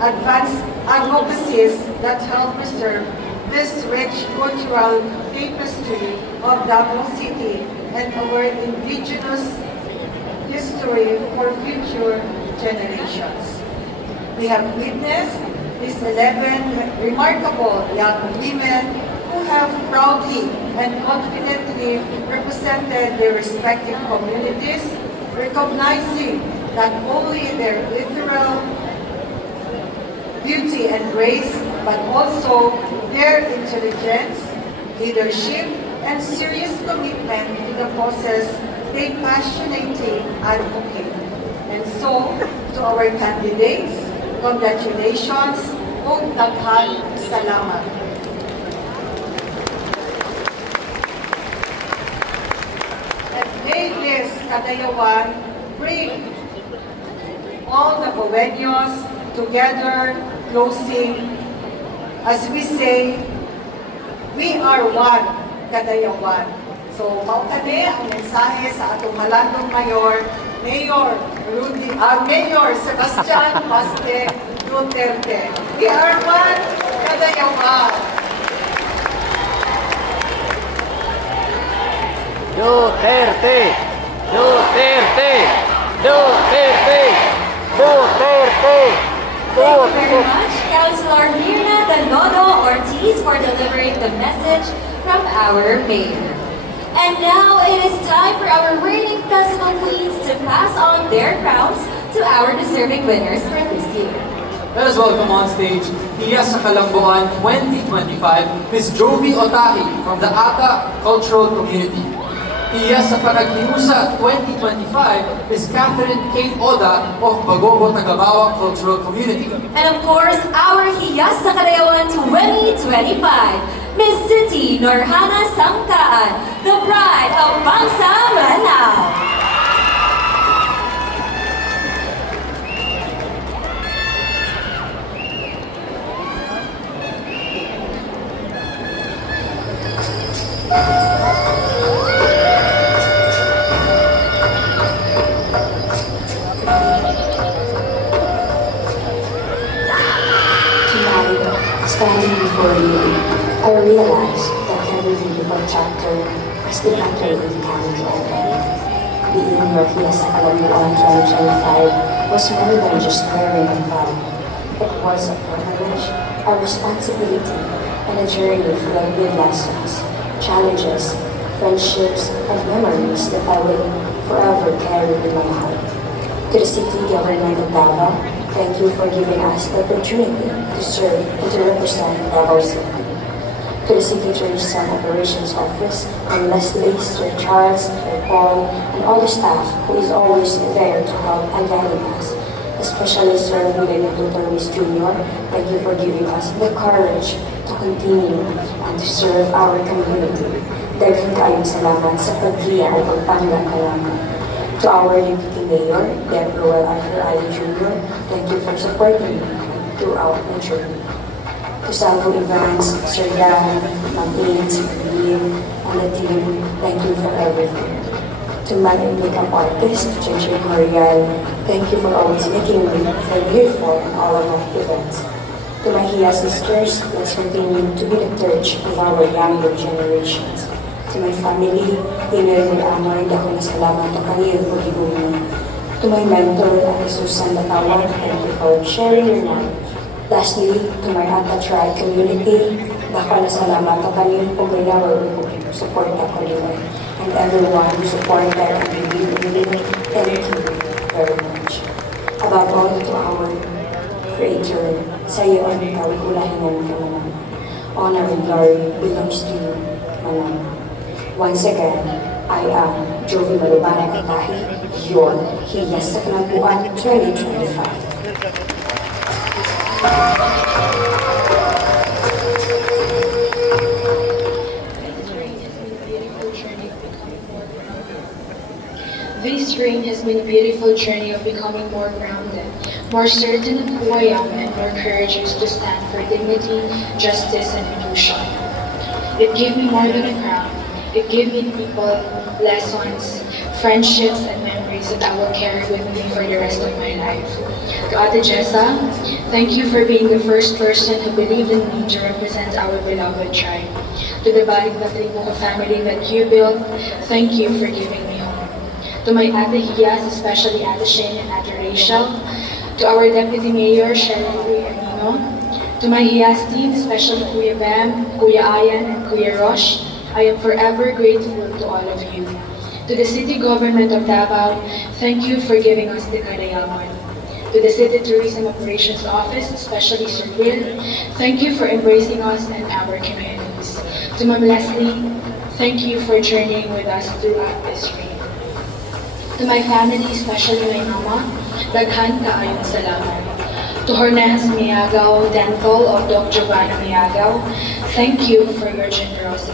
advanced advocacies that help preserve this rich cultural tapestry of Davao City and our indigenous history for future generations. We have witnessed these 11 remarkable young women who have proudly and confidently represented their respective communities, recognizing not only their ethereal beauty and grace, but also their intelligence, leadership, and serious commitment to the causes they passionately advocate. And so, to our candidates, congratulations ug daghang salamat. And may this Kadayawan bring all the Bohemians together, closing, as we say, we are one Kadayawan. So, maukade ang mensahe sa atong malandong Mayor, Mayor Sebastian Paste Duterte. We are one Kadayawan. Duterte! Duterte! Duterte! Duterte! Thank you very much, Councilor Mirna Danono Ortiz, for delivering the message from our mayor. And now it is time for our reigning festival queens to pass on their crowns to our deserving winners for this year. Let us welcome on stage Hiyas sa Kalambuan 2025, Ms. Jovi Otahi from the Ata Cultural Community. Hiyas sa Panaghiusa 2025, Ms. Catherine Kate Oda of Bagobo Tagabawa Cultural Community. And of course, our Hiyas sa Kadayawan 2025, Miss Siti Norhana Sangkaan, the bride of Bangsa Manao. Standing before you, I realize that every beautiful chapter has eventually come to an end. Being your Hiyas sa Kadayawan 2025 was more than just wearing a crown. It was a privilege, a responsibility, and a journey filled with lessons, challenges, friendships, and memories that I will forever carry in my heart. To the city government of Davao, thank you for giving us the opportunity to serve and to represent Davao City. To the City Tourism Operations Office, and Leslie, Sir Charles, Sir Paul, and all the staff who is always there to help and guide us. Especially Sir William Duterte Jr., thank you for giving us the courage to continue and to serve our community. Daghang kaayong salamat sa paggiya o pagpanggang kalaman. To our Deputy Mayor, Deborah Arthur Ali Jr., thank you for supporting me throughout my journey. To Salvo Evans, Sir Dan, Ma'am Ains, Liam, and the team, thank you for everything. To my makeup artist, JJ Mariel, thank you for always making me feel beautiful in all of my events. To my Hiyas sisters, let's continue to be the touch of our younger generations. To my family, Inay may amay, dako na salamat o kaniyong pag-ibumi. To my mentor, Susan Latawan, thank you for sharing your knowledge. Lastly, to my Ata Tribe community, baka na salamat ang kaniyong pag-inawar o support ako nila. And everyone who supported and believed in me, thank you very much. Above all, to our Creator, sa iyo ang kawiulahinan ka naman. Honor and glory belongs to you, Manama. Once again, I am Jovi Malubana Katahi, your Hiyas sa Kalampuan 2025. This reign has been a beautiful journey of becoming more grounded, more certain of who I am, and more courageous to stand for dignity, justice, and inclusion. It gave me more than a crown. It gave me people, lessons, friendships, and memories that I will carry with me for the rest of my life. To Ate Jessa, thank you for being the first person who believed in me to represent our beloved tribe. To the Balik na Tribo family that you built, thank you for giving me home. To my Ate Hiyas, especially Ate Shane and Ate Rachel. To our Deputy Mayor, Shelly Arnino. To my Hiyas team, especially Kuya Bam, Kuya Ayan, and Kuya Rosh, I am forever grateful to all of you. To the City Government of Davao, thank you for giving us the Kadayawan. To the City Tourism Operations Office, especially Sir Will, thank you for embracing us and our communities. To Ma'am Leslie, thank you for journeying with us throughout this reign. To my family, especially my mama, daghan kaayong salamat. To Hornes Miagaw Dental of Dr. Giovanna Miagaw, thank you for your generosity.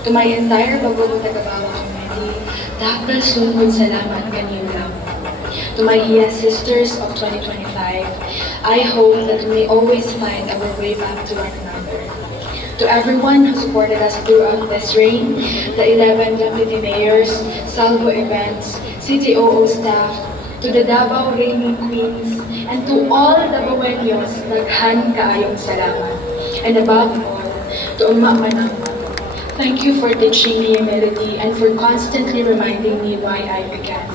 To my entire Bagulo Davao community, dapal sungkod salamat kanyo lang. To my Hiyas sisters of 2025, I hope that we may always find our way back to one another. To everyone who supported us throughout this reign, the 11 deputy mayors, Salvo events, CTOO staff, to the Davao reigning queens, and to all Davaoenos, daghan kaayong salamat. And above all, to Umma Manama, thank you for teaching me humility and for constantly reminding me why I began.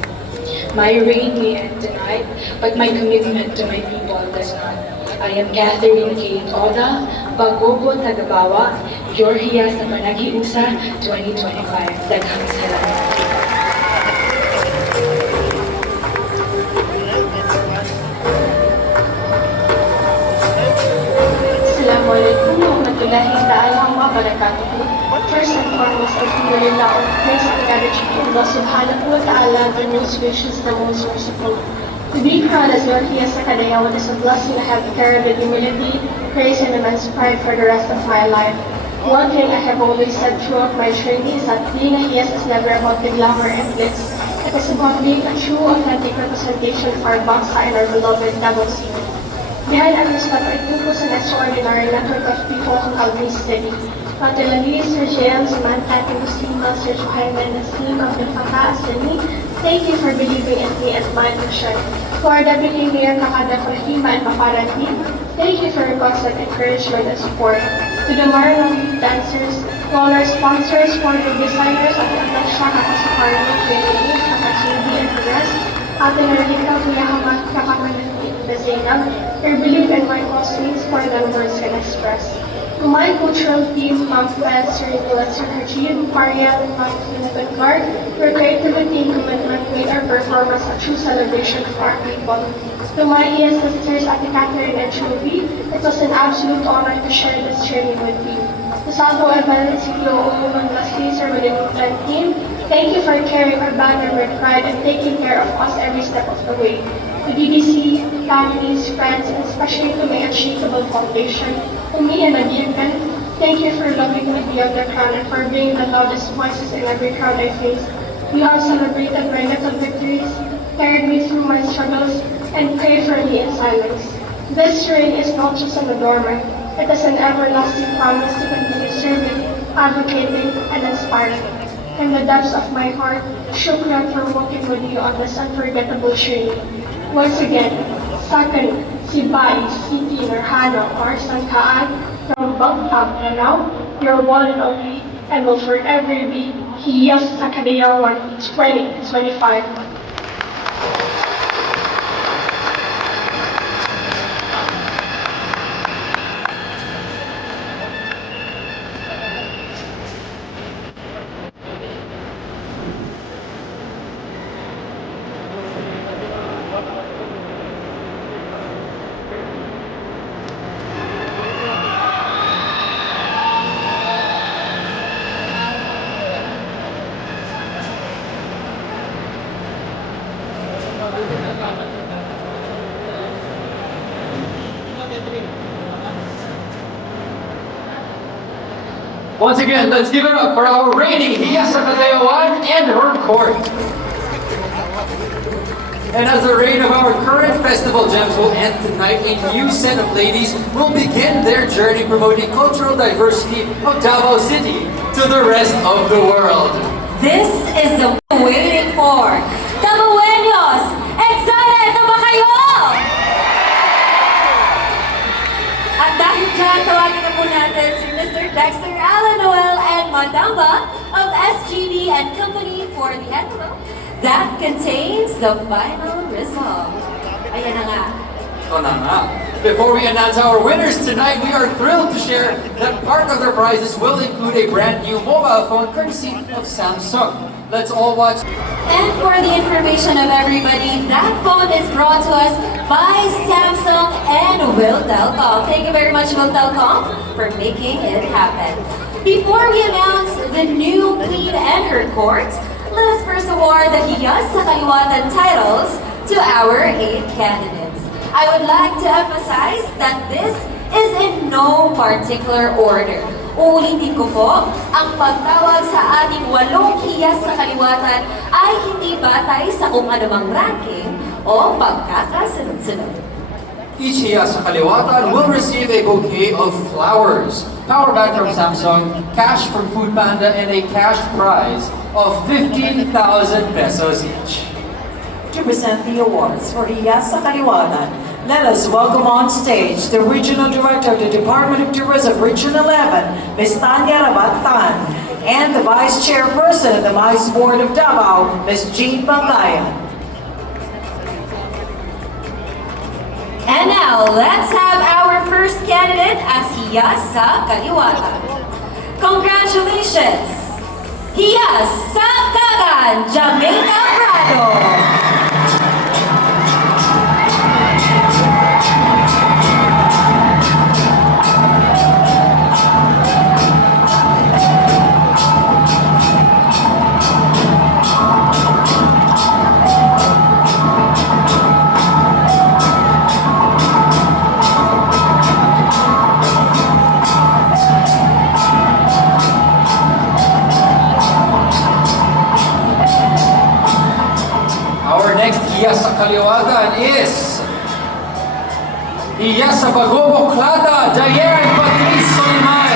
My reign may end tonight, but my commitment to my people does not. I am Catherine K. Toda, Bagobo Tagabawa, your Hiyas na Panagiusa 2025. Daghang salamat. Assalamualaikum warahmatullahi ta'ala wabarakatuh. First and foremost, Alhamdulillah, all praise and gratitude to Allah subhanahu wa ta'ala, the most gracious, the most merciful. To be proud as your Hiyas sa Kadayawan is a blessing I have carried with humility, grace, and immense pride for the rest of my life. One thing I have always said throughout my journey is that being a Hiyas is never about the glamour and glitz. It is about being a true, authentic representation of our Bangsa and our beloved Davao City. Behind every step I took was an extraordinary network of people who held me steady. Patilali, Sir James, Samantha, Tingusima, Sir Juhayman, Nasim, Abdul Fatah, Asani, thank you for believing in me and my mission. To our Deputy Mayor Kakada Fahima and Maparati, Thank you for your constant encouragement and support. To the Maranong dancers, to all our sponsors, wardrobe designers, at ang Nagsha Kakasakari ng 28, Kakasubi and the rest, Ate Narita, Kuya Hamat, Kakamanan, the Zainab, your belief in my cosmates more than words can express. To my cultural team, Ma'am Fred, Sir Nicholas, Sir Harjid, Mariel, Ma'am Philip and Clark, your creativity and commitment made our performance a true celebration of our people. To my Hiyas sisters, Ate Catherine and Chubby, it was an absolute honor to share this journey with you. To Sabo Evan, CEO and Leslie, Sir William team, thank you for carrying our banner with pride and taking care of us every step of the way. To DDC, families, friends, and especially to my unshakable foundation, to me and Adrian, thank you for loving me beyond the crown and for being the loudest voices in every crowd I face. You have celebrated my little victories, carried me through my struggles, and prayed for me in silence. This ring is not just an adornment, it is an everlasting promise to continue serving, advocating, and inspiring. From the depths of my heart, shukran for walking with you on this unforgettable journey. Once again, Sakan, Sibay, Siti, Narhano, or Sangkaan, from Bangkok and now, your one and only, and will forever be Hiyas sa Kadayawan 2025. Once again, let's give it up for our reigning Hiyas sa Kadayawan and her court. And as the reign of our current festival gems will end tonight, a new set of ladies will begin their journey promoting cultural diversity of Davao City to the rest of the world. This is the waiting for. Davaoeños, excited na ba kayo? At dahil dyan, tawagin na po natin si Mr. Dexter Alan Noel and Madamba of SGB and Company for the envelope that contains the final result. Ayan na nga. Oh, na nga. Before we announce our winners tonight, we are thrilled to share that part of their prizes will include a brand new mobile phone courtesy of Samsung. Let's all watch. And for the information of everybody, that phone is brought to us by Samsung and Wiltelcom. Thank you very much, Wiltelcom, for making it happen. Before we announce the new queen and her court, let us first award the Hiyas sa Kaliwatan titles to our 8 candidates. I would like to emphasize that this is in no particular order. Uulitin ko po, ang pagtawag sa ating 8 Hiyas sa Kaliwatan ay hindi batay sa kung anumang ranking o pagkakasunod-sunod. Each Hiyas sa Kaliwatan will receive a bouquet of flowers, power bank from Samsung, cash from Food Panda, and a cash prize of 15,000 pesos each. To present the awards for Hiyas sa Kaliwatan, let us welcome on stage the Regional Director of the Department of Tourism, Region 11, Ms. Tanya Rabatan, and the Vice Chairperson of the MICE Board of Davao, Ms. Jean Bangayan. And now, let's have our first candidate as Hiyas sa Kaliwatan. Congratulations! Hiyas sa Kagan, Jamaica Prado! Hiyas sa Kaliwatan is Hiyas sa Bagobo Clada, Diane Patrice Soliman.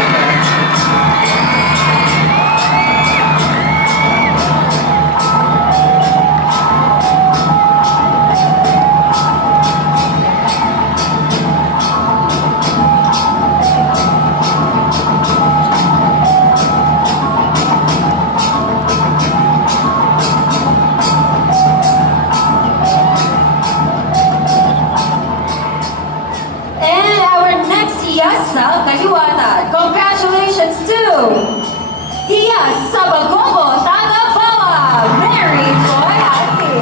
Hiyas sa Bagobo, Tagabawa, Mary Joy Ate.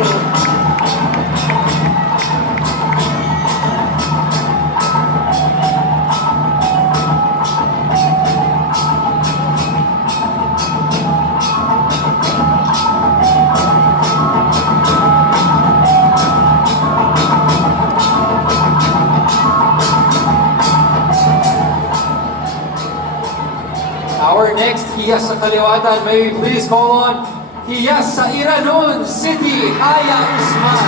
Our next Hiyas sa Kaliwatan, may we please call on Hiyas sa Iranon City, Aya Usman.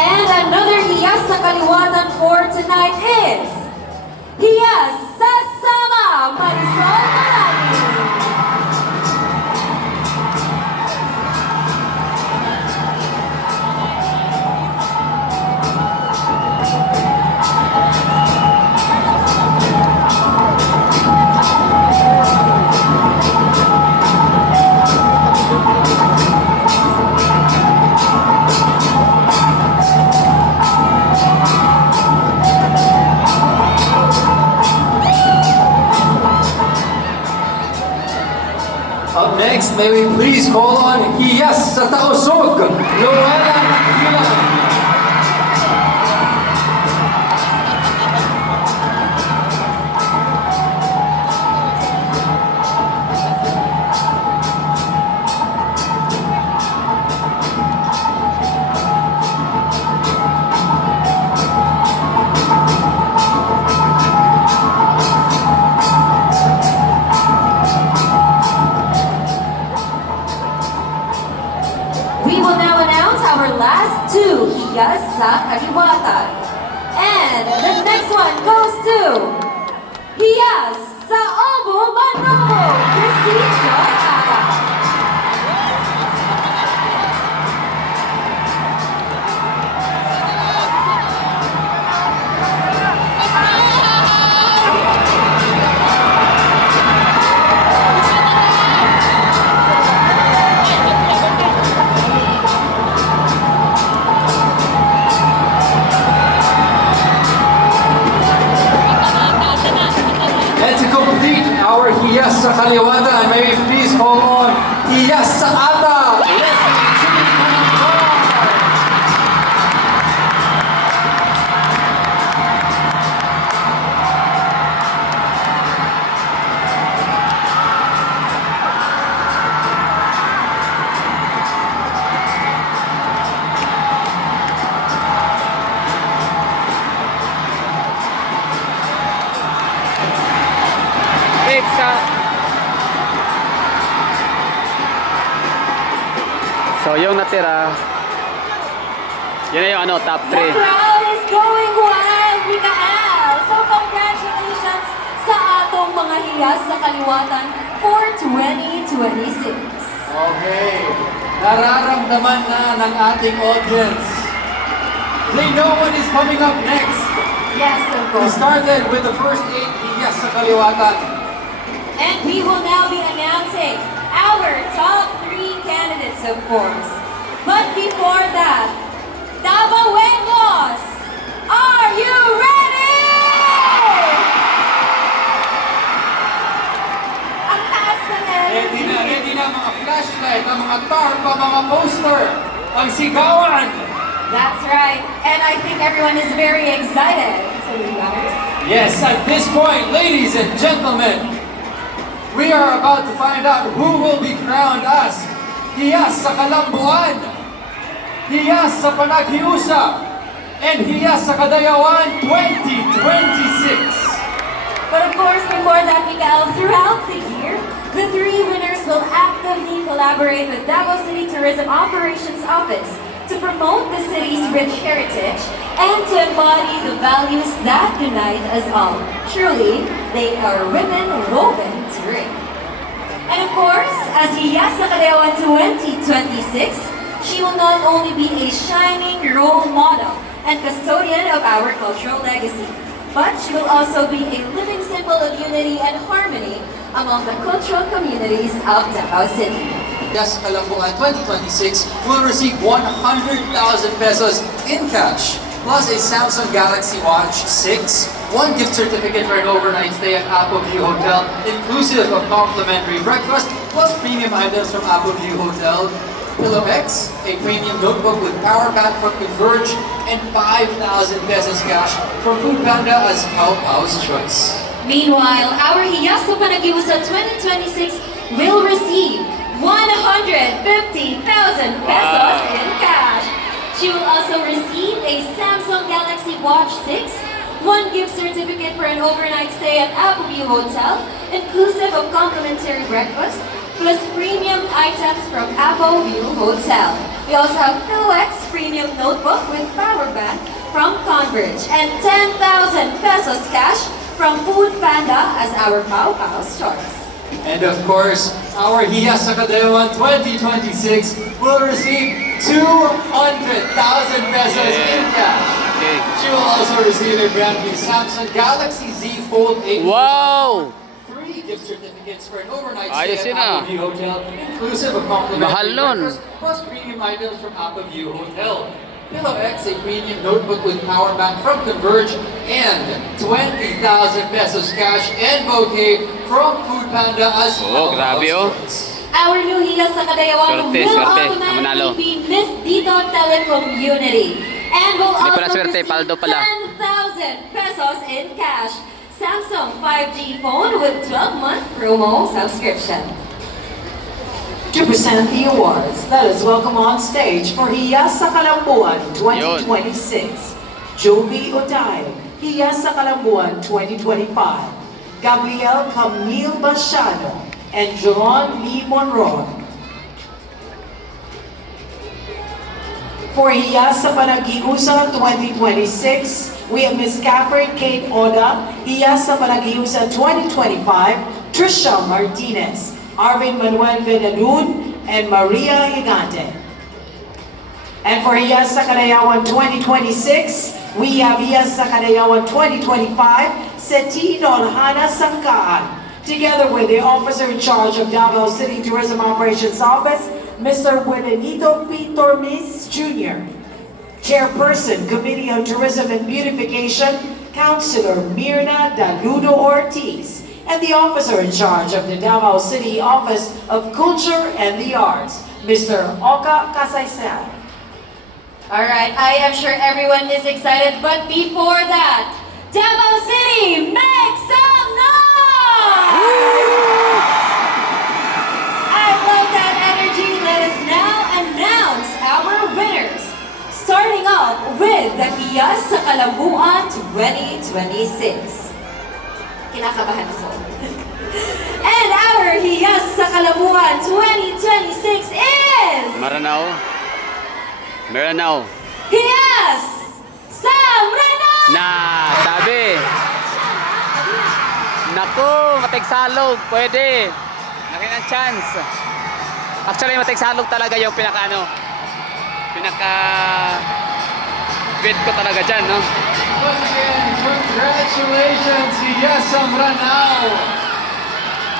And another Hiyas sa Kaliwatan for tonight is Hiyas sa Sama, Marisol Malani. Up next, may we please call on Hiyas sa Tausog, Luana Nakilan. We will now announce our last two Hiyas sa Kaliwatan. And the next one goes to Hiyas sa Obo, Manobo, Christine Joy Aga. And to complete our Hiyas sa Kaliwatan, may we please call on Hiyas sa Ata, Leslie Chili Panangkar. So yung natira, yun na yung ano, top The 3. crowd is going wild, Mikael! So congratulations sa atong mga Hiyas sa Kaliwatan for 2026. Okay, nararamdaman na ng ating audience. They know what is coming up next. Yes, of We course. started with the first 8 Hiyas sa Kaliwatan. And we will now be announcing our top 3 candidates, of course. But before that, Davaoenos, are you ready? Ang taas na Ready na mga flashlight, ang mga tarpa, mga poster, ang sigawan. That's right. And I think everyone is very excited. So you guys. Yes, at this point, ladies and gentlemen, we are about to find out who will be crowned as Hiyas sa Kalambuan, Hiyas sa Panaghiusa, and Hiyas sa Kadayawan 2026. But of course, before that, Mikael, throughout the year, the 3 winners will actively collaborate with Davao City Tourism Operations Office to promote the city's rich heritage, and to embody the values that unite us all. Truly, they are women woven to reign. And of course, as Hiyas sa Kadayawan 2026, she will not only be a shining role model and custodian of our cultural legacy, but she will also be a living symbol of unity and harmony among the cultural communities of Davao City. Hiyas Kalambuan 2026 will receive 100,000 pesos in cash, plus a Samsung Galaxy Watch 6, one gift certificate for an overnight stay at Apple View Hotel, inclusive of complimentary breakfast, plus premium items from Apple View Hotel, Pillow X, a premium notebook with power bank from Converge, and 5,000 pesos cash from Food Panda as Pau's choice. Meanwhile, our Hiyas sa Panagiusa 2026 will receive 150,000 pesos in cash. She will also receive a Samsung Galaxy Watch 6, one gift certificate for an overnight stay at Appleview Hotel, inclusive of complimentary breakfast, plus premium items from Appleview Hotel. We also have Pillow X premium notebook with power bank from Converge, and 10,000 pesos cash from Food Panda as our Pau's choice. And of course, our Hiyas sa Kadayawan 2026 will receive 200,000 pesos in cash. She will also receive a brand new Samsung Galaxy Z Fold 8. Wow! 3 gift certificates for an overnight Ayos stay yun, at ah. Apple View Hotel, inclusive of complimentary Mahal nun. breakfast, plus premium items from Apple View Hotel. Pillow X, a premium notebook with power bank from Converge, and 20,000 pesos cash and bouquet from Food Panda as Oh, grabe oh. Our new Hiyas sa Kadayawan Swerte, will swerte. automatically Manalo. be Miss Dito Telecommunity and will Hindi pala also swerte, receive paldo pala. 10,000 pesos in cash. Samsung 5G phone with 12-month promo subscription. To present the awards, let us welcome on stage for Hiyas sa Kalambuan 2026, Jovi Oday, Hiyas sa Kalambuan 2025, Gabriel Camille Bashano, and John Lee Monroe. For Hiyas sa Panagiusa 2026, we have Ms. Catherine Kate Oda, Hiyas sa Panagiusa 2025, Trisha Martinez, Arvin Manuel Venalun, and Maria Higante. And for Hiyas sa Kadayawan 2026, we have Hiyas sa Kadayawan 2025, Seti Dolhana Sangkaan, together with the officer in charge of Davao City Tourism Operations Office, Mr. Buenito P. Tormes Jr., Chairperson, Committee on Tourism and Beautification, Councilor Mirna Daludo Ortiz, and the officer in charge of the Davao City Office of Culture and the Arts, Mr. Oka Kasaysan. Alright, I am sure everyone is excited, but before that, Davao City, make some noise! I love that energy. Let us now announce our winners. Starting off with the Hiyas sa Kalambuan 2026. Kinakabahan ako. And our Hiyas sa Kalambuan 2026 is... Maranao. Hiyas sa Maranao! Na, sabi. Naku, matigsalog. Pwede. Laki ng chance. Actually, matigsalog talaga yung pinaka bet ko talaga dyan, no? Once again, congratulations, Hiyas sa Maranao!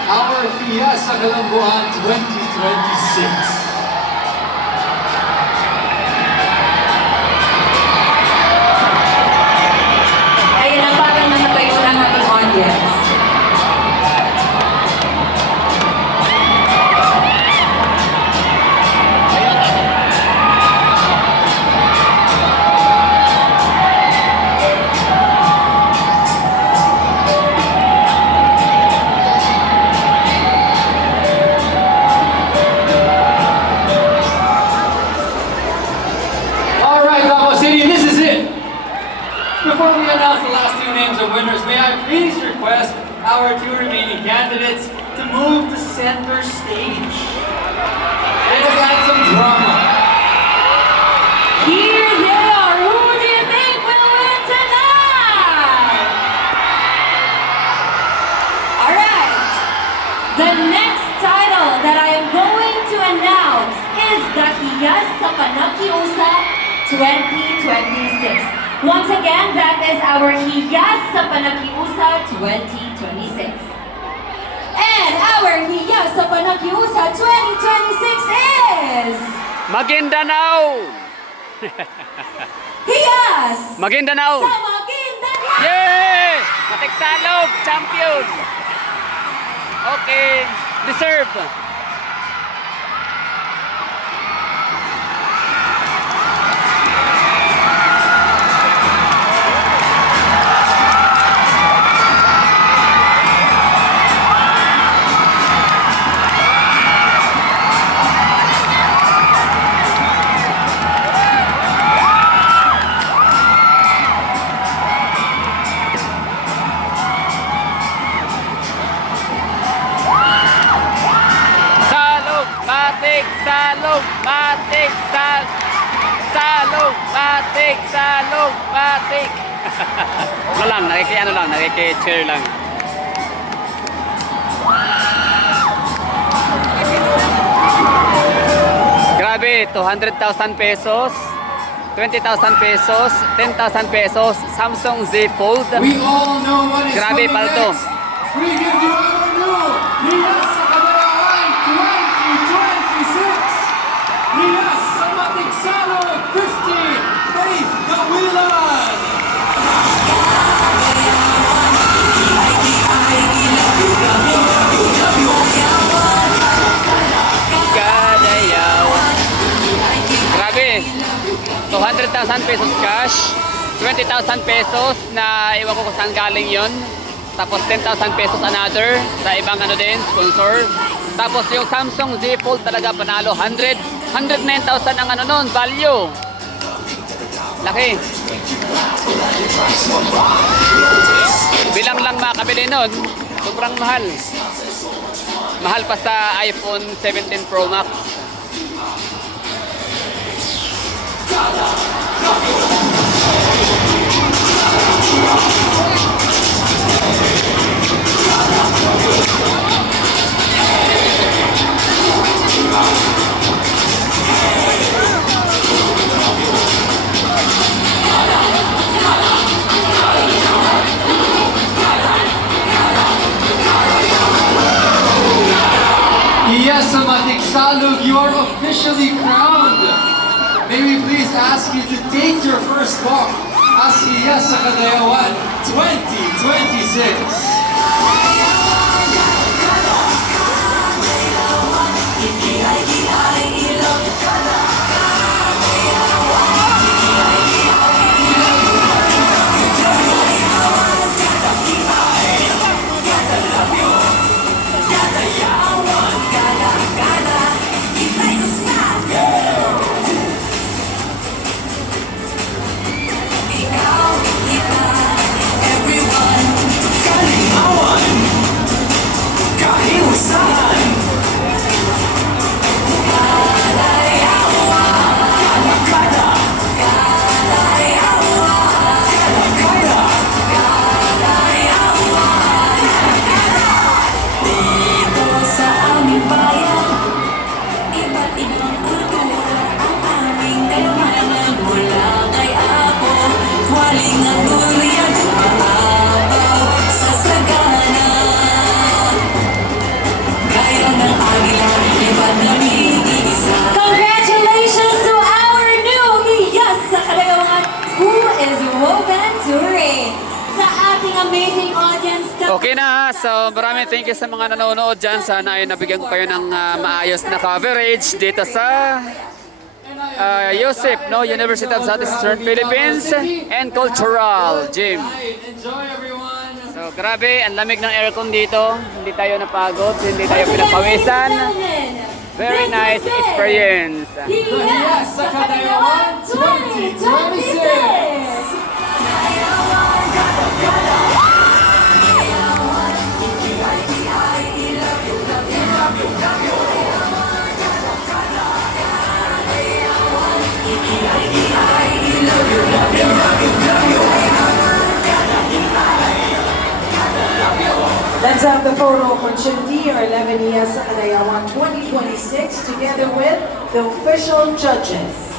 Our Hiyas sa Kalambuan 2026. Ayun ang parang nakatayo ng ating audience. All right, Davao City, this is it. Before we announce the last 2 names of winners, may I please request our 2 remaining candidates to move to center stage. Let us add some drama. Hiyas sa Panakiusa 2026. Once again, that is our Hiyas sa Panakiusa 2026. And our Hiyas sa Panakiusa 2026 is... Maguindanao! Hiyas! Maguindanao! Sa Maguindanao! Yay! Matiksalog! Champion! Okay, deserve! Salog, matik, salog, matik, salog, matik. Ano lang, nakiki-cheer lang. Grabe, 200,000 pesos, 20,000 pesos, 10,000 pesos, Samsung Z Fold. We all know what is Grabe, coming palto. next. We give you our new Hiyas sa Kadayawan 2026. Hiyas sa Matiksalo, Christy Faith Gawilan. Kadayawan. Grabe, 200,000 pesos cash, 20,000 pesos na iwan ko kung saan galing yon. Tapos 10,000 pesos another sa ibang ano din, sponsor. Tapos yung Samsung Z Fold talaga panalo, 109,000 ang ano nun, value. Laki. Bilang lang makabili nun, sobrang mahal. Mahal pa sa iPhone 17 Pro Max. Hiyas sa Matiksalog, you are officially crowned. May we please ask you to take your first walk as Hiyas sa Kadayawan 2026. Congratulations to our new Hiyas sa Kadayawan, who is woven to reign. Sa ating amazing audience. Okay na, so maraming thank you sa mga nanonood dyan. Sana ay nabigyan ko kayo ng maayos na coverage dito sa USIP, no? University of Southeastern Philippines and Cultural Gym. Enjoy everyone. So grabe, ang lamig ng aircon dito. Hindi tayo napagod, hindi tayo pinapawisan. Very nice experience. Hiyas sa Kadayawan 2026. Let's have the photo opportunity are 11 Hiyas sa Kadayawan 2026 together with the official judges.